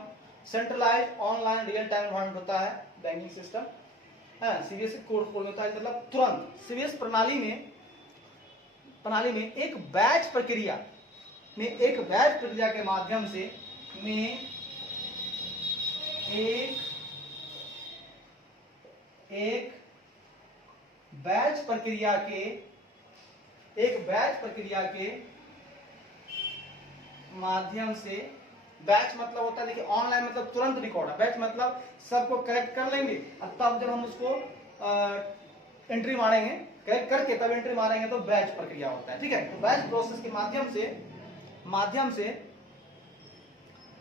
centralise online real time environment होता है बैंकिंग सिस्टम, सीवीएस कोड होता है, मतलब तुरंत सीवीएस प्रणाली में एक बैच प्रक्रिया के माध्यम से एक बैच प्रक्रिया के माध्यम से, बैच मतलब होता है, देखिए ऑनलाइन मतलब तुरंत रिकॉर्ड है, बैच मतलब सबको करेक्ट कर लेंगे और तब जब हम उसको एंट्री मारेंगे, करेक्ट करके तब एंट्री मारेंगे तो बैच प्रक्रिया होता है, ठीक है। तो बैच प्रोसेस के माध्यम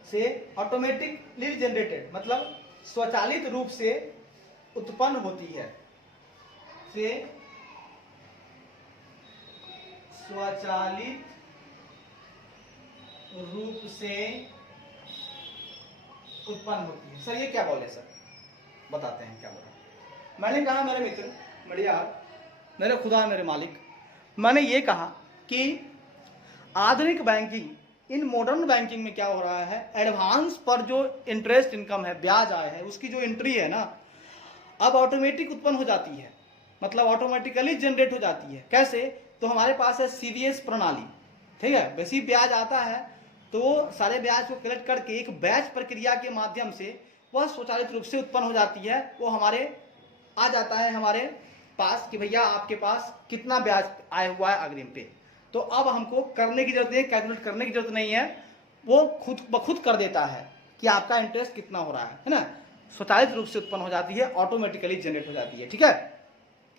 से ऑटोमेटिकली जनरेटेड, मतलब स्वचालित रूप से उत्पन्न होती है, स्वचालित रूप से उत्पन्न होती है। सर ये क्या बोले सर, बताते हैं क्या बोला। मैंने कहा मेरे मित्र, मेरे यार, मेरे खुदा, मेरे मालिक, मैंने ये कहा कि आधुनिक बैंकिंग, इन मॉडर्न बैंकिंग में क्या हो रहा है, एडवांस पर जो इंटरेस्ट इनकम है, ब्याज आय है, उसकी जो एंट्री है ना, अब ऑटोमेटिक उत्पन्न हो जाती है, मतलब ऑटोमेटिकली जनरेट हो जाती है। कैसे, तो हमारे पास है सीवीएस प्रणाली, ठीक है, वैसी ब्याज आता है तो सारे ब्याज को कलेक्ट करके एक बैच प्रक्रिया के माध्यम से वह स्वचालित रूप से उत्पन्न हो जाती है, वो हमारे आ जाता है हमारे पास कि भैया आपके पास कितना ब्याज आया हुआ है अग्रिम पे। तो अब हमको करने की जरूरत नहीं, कैलकुलेट करने की जरूरत नहीं है, वो खुद ब खुद कर देता है कि आपका इंटरेस्ट कितना हो रहा है ना, स्वचालित रूप से उत्पन्न हो जाती है, ऑटोमेटिकली जनरेट हो जाती है, ठीक है,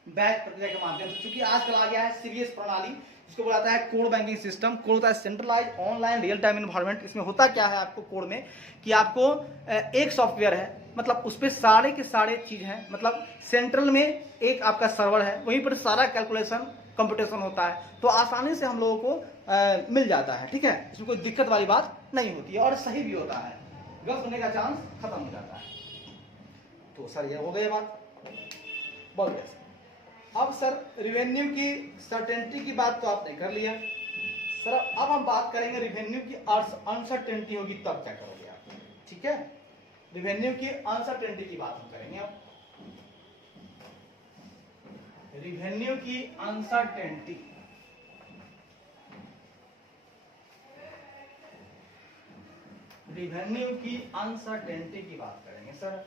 बैच प्रक्रिया के माध्यम से। क्योंकि आजकल आ गया है सीवीएस प्रणाली, इसको बोलाता है कोर बैंकिंग सिस्टम। कोर होता है centralise online real time environment. इसमें होता क्या है आपको कोर में कि आपको एक सॉफ्टवेयर है, मतलब उस पर सारे के सारे चीज हैं, मतलब सेंट्रल में एक आपका सर्वर है, वहीं पर सारा कैलकुलेशन कंप्यूटेशन होता है, तो आसानी से हम लोगों को मिल जाता है, ठीक है, इसमें कोई दिक्कत वाली बात नहीं होती है और सही भी होता है, गलत होने का चांस खत्म हो जाता है। तो सर ये हो गई बात, बहुत बढ़िया। अब सर रिवेन्यू की सर्टेनिटी की बात तो आपने कर लिया सर, अब हम बात करेंगे रिवेन्यू की अनसर्टेनिटी होगी तब क्या करोगे आप, ठीक है, रिवेन्यू की अनसर्टेनिटी की बात हम करेंगे। अब रिवेन्यू की अनसर्टेनिटी, रिवेन्यू की अनसर्टेनिटी की बात करेंगे सर।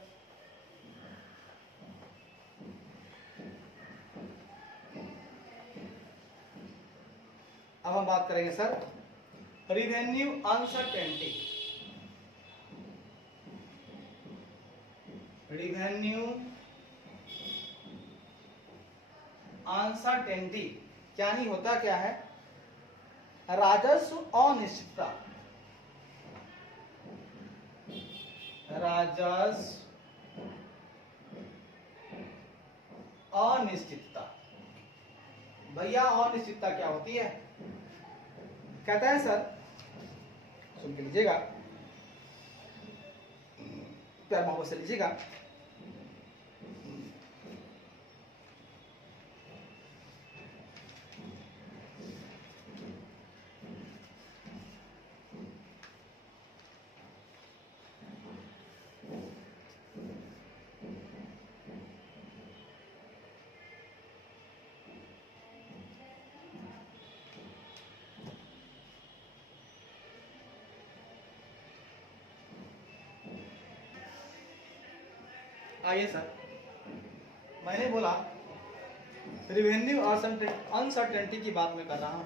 अब हम बात करेंगे sir revenue uncertainty, revenue uncertainty क्या नहीं होता, क्या है, राजस्व अनिश्चितता, राजस्व अनिश्चितता। भैया अनिश्चितता क्या होती है? कहता है सर, सुन के लीजिएगा, प्यार मोहब्बत से लीजिएगा। आइए सर, मैंने बोला रेवेन्यू अनसर्टेनिटी की बात मैं कर रहा हूं,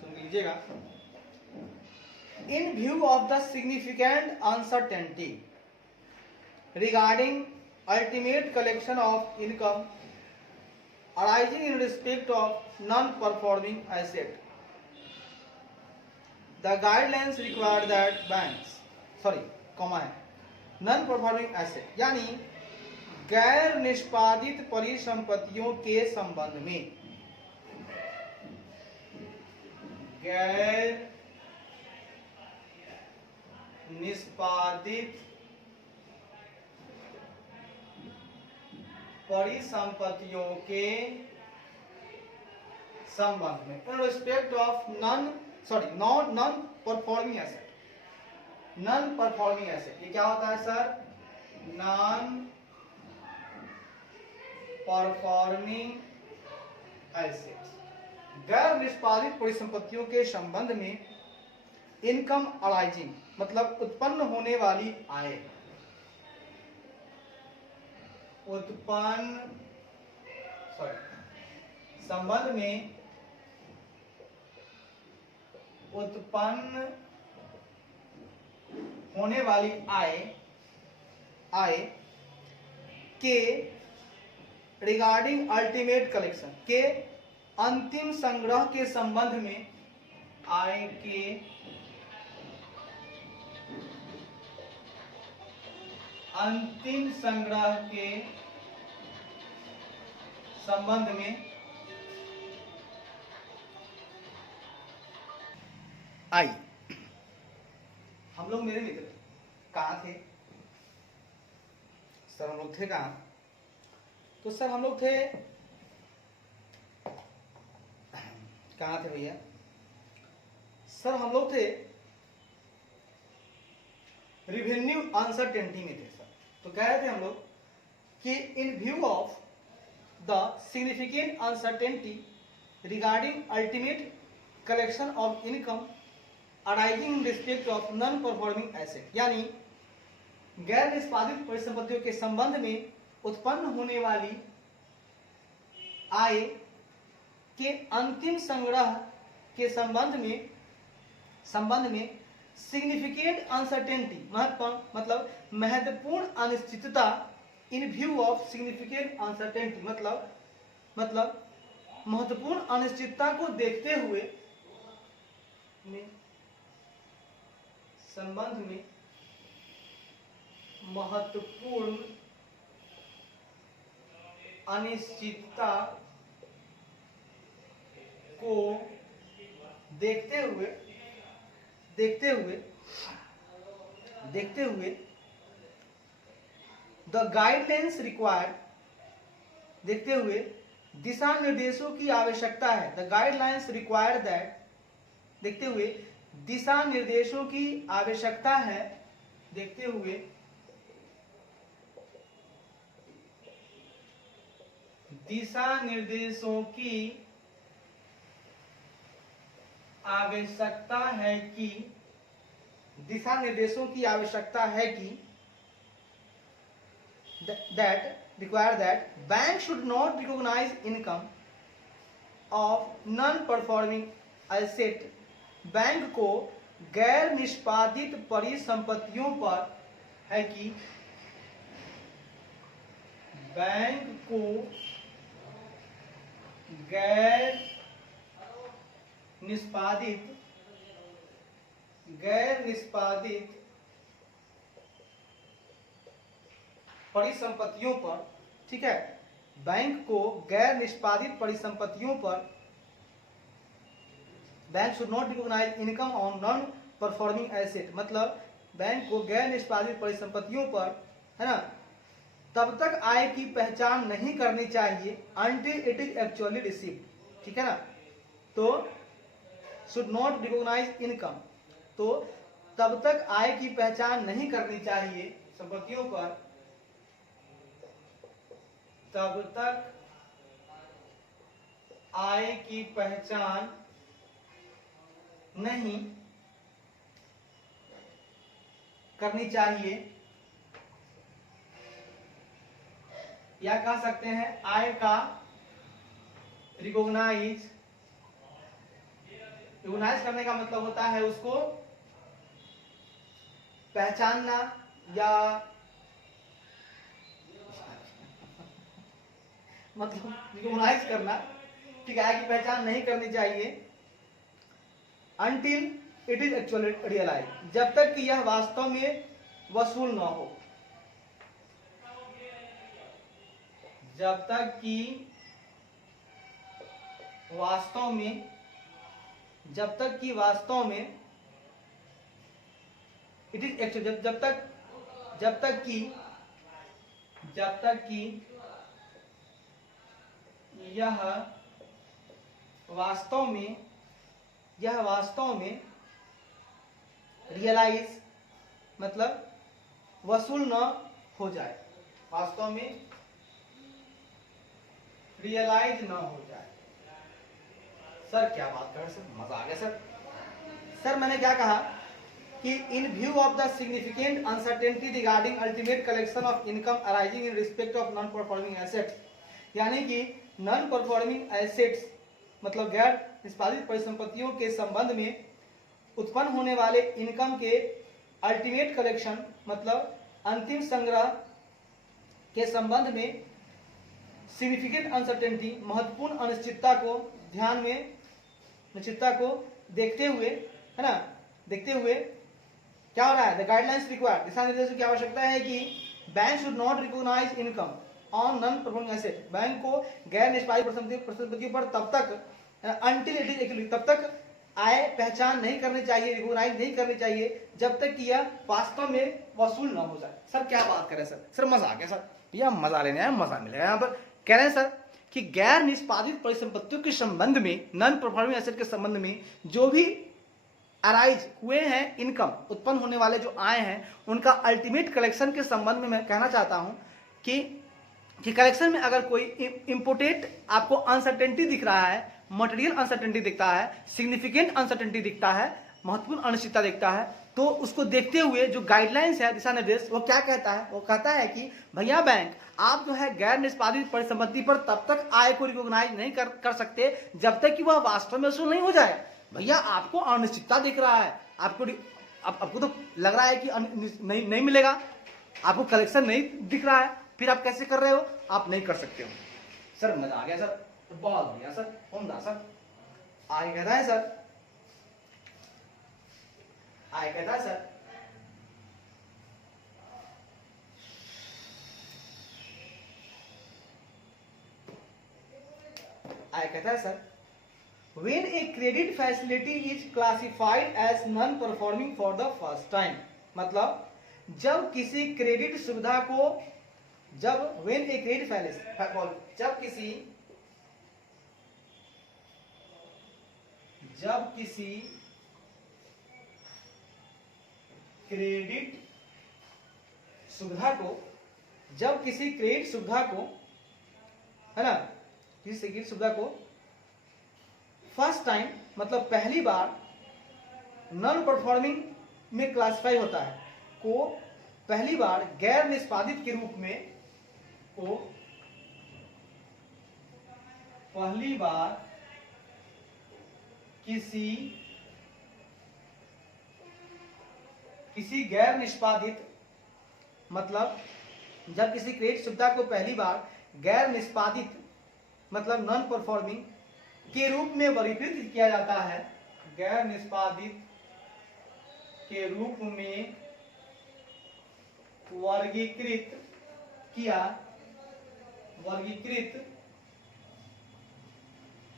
सुन लीजिएगा। इन view of the significant uncertainty regarding ultimate collection of income arising in respect of non-performing asset, the guidelines require that banks, comma है, non-performing asset यानी गैर निष्पादित परिसंपत्तियों के संबंध में, गैर निष्पादित परिसंपत्तियों के संबंध में, in respect of non performing asset. Non performing asset ये क्या होता है सर? नॉन परफॉर्मिंग एसेट, गैर निष्पादित परिसंपत्तियों के संबंध में इनकम अराइजिंग मतलब उत्पन्न होने वाली आय, संबंध में उत्पन्न होने वाली आय के रिगार्डिंग अल्टीमेट कलेक्शन के अंतिम संग्रह के संबंध में, आय के अंतिम संग्रह के संबंध में आई। हम लोग, मेरे मित्र कहाँ थे सर? हम लोग थे कहाँ? तो सर हम लोग थे, कहाँ थे भैया? सर हम लोग थे रिवेन्यू अनसर्टेनिटी में थे सर। तो कह रहे थे हम लोग कि इन view of the significant uncertainty regarding ultimate collection of income arising in respect of non performing asset यानी गैर निष्पादित परिसंपत्तियों के संबंध में उत्पन्न होने वाली आय के अंतिम संग्रह के संबंध में सिग्निफिकेंट अनसर्टेनिटी मतलब महत्वपूर्ण अनिश्चितता, इन व्यू ऑफ सिग्निफिकेंट अनसर्टेनिटी मतलब महत्वपूर्ण अनिश्चितता को देखते हुए संबंध में महत्वपूर्ण अनिश्चितता को देखते हुए द गाइडलाइंस रिक्वायर्ड, देखते हुए दिशा निर्देशों की आवश्यकता है। द गाइडलाइंस रिक्वायर्ड दैट, देखते हुए दिशा निर्देशों की आवश्यकता है, देखते हुए दिशा निर्देशों की आवश्यकता है कि, दिशा निर्देशों की आवश्यकता है कि that require that bank should not recognize income of non-performing asset, bank को गैर निष्पादित परिसंपत्तियों पर है कि, बैंक को गैर निष्पादित परिसंपत्तियों पर, ठीक है, बैंक को गैर निष्पादित परिसंपत्तियों पर, bank should not recognise income on non performing asset, मतलब बैंक को गैर निष्पादित परिसंपत्तियों पर, है ना, तब तक आय की पहचान नहीं करनी चाहिए until it is actually received, ठीक है ना। तो शुड नॉट रिकॉग्नाइज इनकम, तो तब तक आय की पहचान नहीं करनी चाहिए संपत्तियों पर, तब तक आय की पहचान नहीं करनी चाहिए, या कह सकते हैं आय का रिकॉग्नाइज करने का मतलब होता है उसको पहचानना या मतलब रिकॉग्नाइज करना, ठीक है, आय की पहचान नहीं करनी चाहिए until it is actually realized, जब तक कि यह वास्तव में वसूल न हो, जब तक कि वास्तव में, जब तक कि वास्तव में इट इज एक्चुअल, जब तक कि यह वास्तव में रियलाइज मतलब वसूल न हो जाए, वास्तव में रियलाइज न हो जाए। सर क्या बात कर रहे सर, मजा आ गया सर। सर मैंने क्या कहा कि इन view of the significant uncertainty regarding ultimate collection of income arising in respect of non performing assets, यानी कि नॉन परफॉर्मिंग एसेट्स मतलब गैर निष्पादित परिसंपत्तियों के संबंध में उत्पन्न होने वाले इनकम के अल्टीमेट कलेक्शन मतलब अंतिम संग्रह के संबंध में सिग्निफिकेंट अनसर्टेनिटी महत्वपूर्ण अनिश्चितता को ध्यान में, अनिश्चितता को देखते हुए, है ना, देखते हुए क्या हो रहा है, द गाइडलाइंस रिक्वायर्ड, दिशा निर्देशों की आवश्यकता है कि bank should not recognise income on non performing asset, bank को गैर निष्पादित परिसंपत्तियों पर तब तक अंटिल इट इज, तब तक आय पहचान नहीं करनी चाहिए, रिकॉग्नाइज नहीं करनी चाहिए जब तक कि यह वास्तव में वसूल न हो जाए। सर क्या बात करें सर, सर मजा आ गया सर, भैया मजा लेने आए, मजा मिलेगा। यहाँ पर कह रहे हैं सर कि गैर निष्पादित परिसंपत्तियों के संबंध में, नॉन परफॉर्मिंग एसेट के संबंध में जो भी अराइज हुए हैं इनकम, उत्पन्न होने वाले जो आय हैं, उनका अल्टीमेट कलेक्शन के संबंध में मैं कहना चाहता हूं कि कलेक्शन में अगर कोई इंपोर्टेंट आपको अनसर्टेनिटी दिख रहा है, मटेरियल अनसर्टेनिटी दिखता है, सिग्निफिकेंट अनसर्टेनिटी दिखता है, महत्वपूर्ण अनिश्चितता दिखता है, तो उसको देखते हुए जो गाइडलाइंस है, दिशा निर्देश, वो क्या कहता है, वो कहता है कि भैया बैंक आप जो है गैर निष्पादित परिसंपत्ति पर तब तक आय को रिकॉग्नाइज नहीं कर सकते जब तक कि वह वास्तव में वसूल नहीं हो जाए। भैया आपको अनिश्चितता दिख रहा है, आपको तो लग रहा है कि नहीं मिलेगा, आपको कलेक्शन नहीं दिख रहा है, फिर आप कैसे कर रहे हो, आप नहीं कर सकते हो। सर मजा आ गया सर, बहुत बढ़िया सर, उम्दा सर। आगे कहता है सर, आगे कहता है सर, आगे कहता है sir, when a credit facility is classified as non performing for the first time, मतलब जब किसी क्रेडिट सुविधा को, जब when a credit facility, जब किसी क्रेडिट सुविधा को, जब किसी क्रेडिट सुविधा को, है ना, किसी क्रेडिट सुविधा को फर्स्ट टाइम मतलब पहली बार नॉन परफॉर्मिंग में क्लासिफाई होता है, को पहली बार गैर निष्पादित के रूप में, को पहली बार किसी गैर निष्पादित मतलब जब किसी क्रेडिट सुविधा को पहली बार गैर निष्पादित मतलब नॉन परफॉर्मिंग के रूप में वर्गीकृत किया जाता है, गैर निष्पादित के रूप में वर्गीकृत किया वर्गीकृत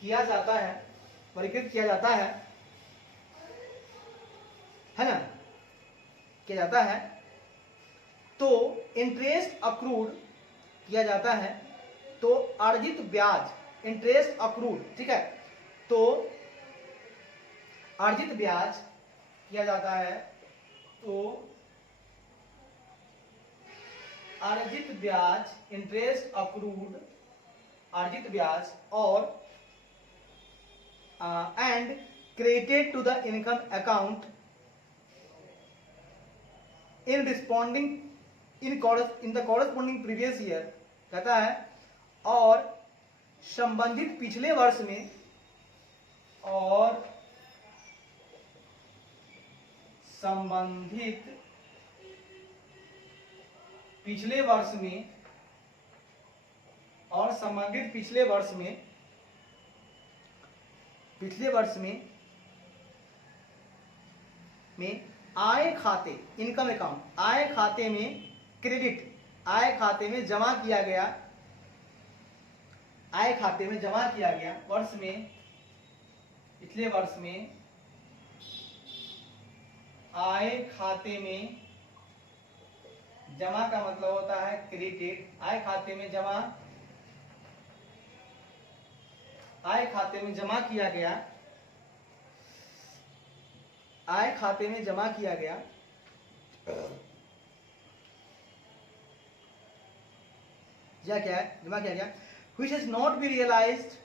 किया जाता है, वर्गीकृत किया जाता है ना, किया जाता है, तो इंटरेस्ट अक्रूड किया जाता है, तो अर्जित ब्याज, इंटरेस्ट अक्रूड, ठीक है, तो अर्जित ब्याज किया जाता है, तो अर्जित ब्याज, इंटरेस्ट अक्रूड, अर्जित ब्याज, और and credited to the income account in responding in the corresponding previous year, कहता है, और संबंधित पिछले वर्ष में, और संबंधित पिछले वर्ष में, और संबंधित पिछले वर्ष में, पिछले वर्ष में आय खाते, इनकम अकाउंट, आय खाते में क्रेडिट, आय खाते में जमा किया गया, आय खाते में जमा किया गया वर्ष में, पिछले वर्ष में आय खाते में जमा का मतलब होता है क्रेडिट, आय खाते में जमा, आय खाते में जमा किया गया, आय खाते में जमा किया गया, या क्या है, जमा किया गया, which has not been realized,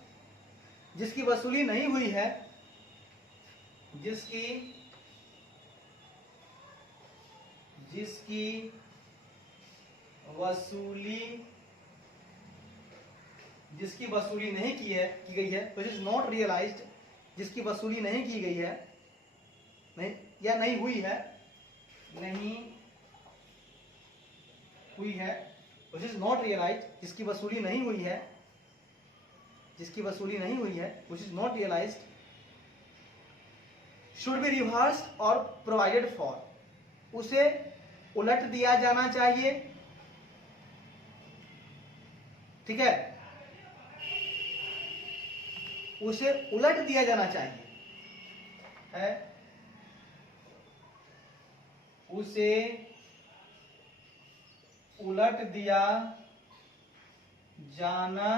जिसकी वसूली नहीं हुई है, जिसकी वसूली नहीं की गई है, which is not realized, जिसकी वसूली नहीं की गई है, नहीं या नहीं हुई है, which is not realized, जिसकी वसूली नहीं हुई है, which is not realized, should be reversed or provided for, उसे उलट दिया जाना चाहिए, ठीक है, उसे उलट दिया जाना चाहिए, है, उसे उलट दिया जाना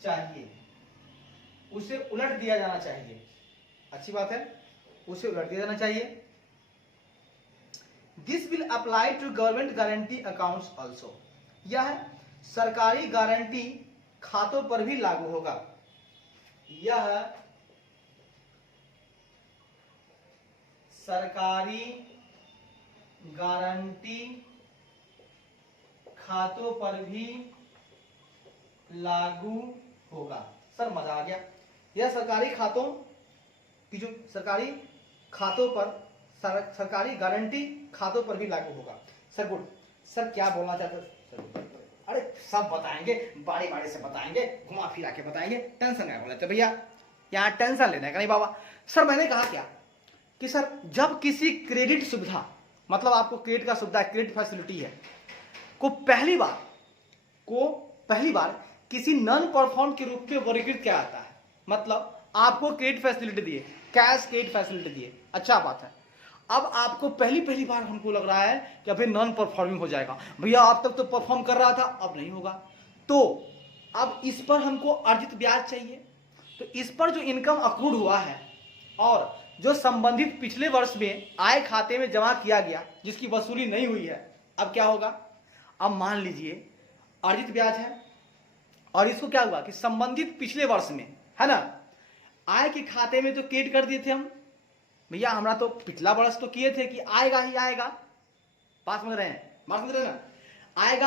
चाहिए, उसे उलट दिया जाना चाहिए, अच्छी बात है, उसे उलट दिया जाना चाहिए। This will apply to government guarantee accounts also, यह सरकारी गारंटी खातों पर भी लागू होगा, यह सरकारी गारंटी खातों पर भी लागू होगा। सर मजा आ गया, यह सरकारी खातों की, जो सरकारी खातों पर, सरकारी गारंटी खातों पर भी लागू होगा। सर गुड, सर क्या बोलना चाहते हैं? अरे सब बताएंगे, बारी बारी से बताएंगे, घुमा फिरा के बताएंगे, टेंशन नहीं बोलते भैया, यहाँ टेंशन लेने का नहीं बाबा। सर मैंने कहा क्या कि सर जब किसी क्रेडिट सुविधा, मतलब आपको क्रेडिट का सुविधा, क्रेडिट फैसिलिटी है, को पहली बार किसी नॉन परफॉर्म के रूप में वर्गीकृत किया जाता है, मतलब आपको क्रेडिट फैसिलिटी दिए, कैश क्रेडिट फैसिलिटी दिए, अच्छा बात है। अब आपको पहली बार हमको लग रहा है कि अभी नॉन परफॉर्मिंग हो जाएगा, भैया आप तक तो परफॉर्म कर रहा था, अब नहीं होगा, तो अब इस पर हमको अर्जित ब्याज चाहिए, तो इस पर जो इनकम अक्रूड हुआ है और जो संबंधित पिछले वर्ष में आय खाते में जमा किया गया, जिसकी वसूली नहीं हुई है, अब क्या होगा? अब मान लीजिए अर्जित ब्याज है और इसको क्या हुआ कि संबंधित पिछले वर्ष में, है ना, आय के खाते में तो क्रेडिट कर दिए थे हम, भैया हमारा तो पिछला वर्ष तो किए थे कि आएगा ही आएगा, बात समझ रहे हैं, बात समझ रहे हैं ना,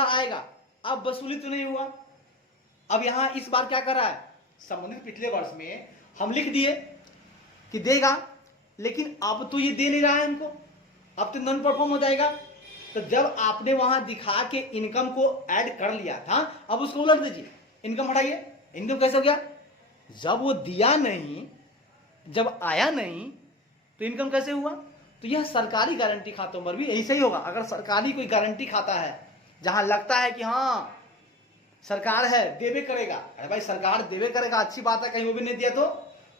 आएगा, अब वसूली तो नहीं हुआ। अब यहां इस बार क्या कर रहा है, संबंधित पिछले वर्ष में हम लिख दिए कि देगा, लेकिन अब तो ये दे नहीं रहा है हमको, अब तो नॉन परफॉर्म हो जाएगा। तो जब आपने वहां दिखा के इनकम को ऐड कर लिया था, अब उसको उलट दीजिए, इनकम हटाइए, इनकम कैसे हो गया? जब वो दिया नहीं, जब आया नहीं, तो इनकम कैसे हुआ? तो यह सरकारी गारंटी खातों पर भी ऐसे ही होगा। अगर सरकारी कोई गारंटी खाता है जहां लगता है कि हाँ सरकार है, देवे करेगा। अरे भाई सरकार देवे करेगा, अच्छी बात है, कहीं वो भी नहीं दिया तो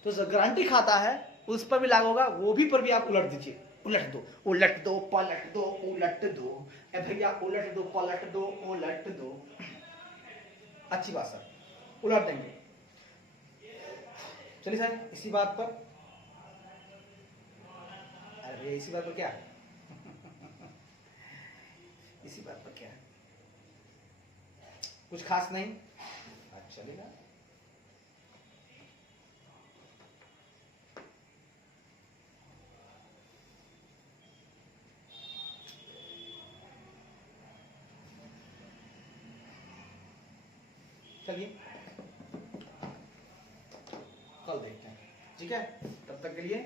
गारंटी खाता है, उस पर भी लागू होगा, वो भी पर भी आप उलट दीजिए, उलट दो, उलट दो, पलट दो, उलट दो, भैया उलट दो, पलट दो, उलट दो। अच्छी बात सर, उलट देंगे। चलिए सर इसी बात पर, अरे भैया इसी बात पर क्या है इसी बात पर क्या है, कुछ खास नहीं, अच्छा चलेगा। चलिए कल देखते हैं, ठीक है, तब तक के लिए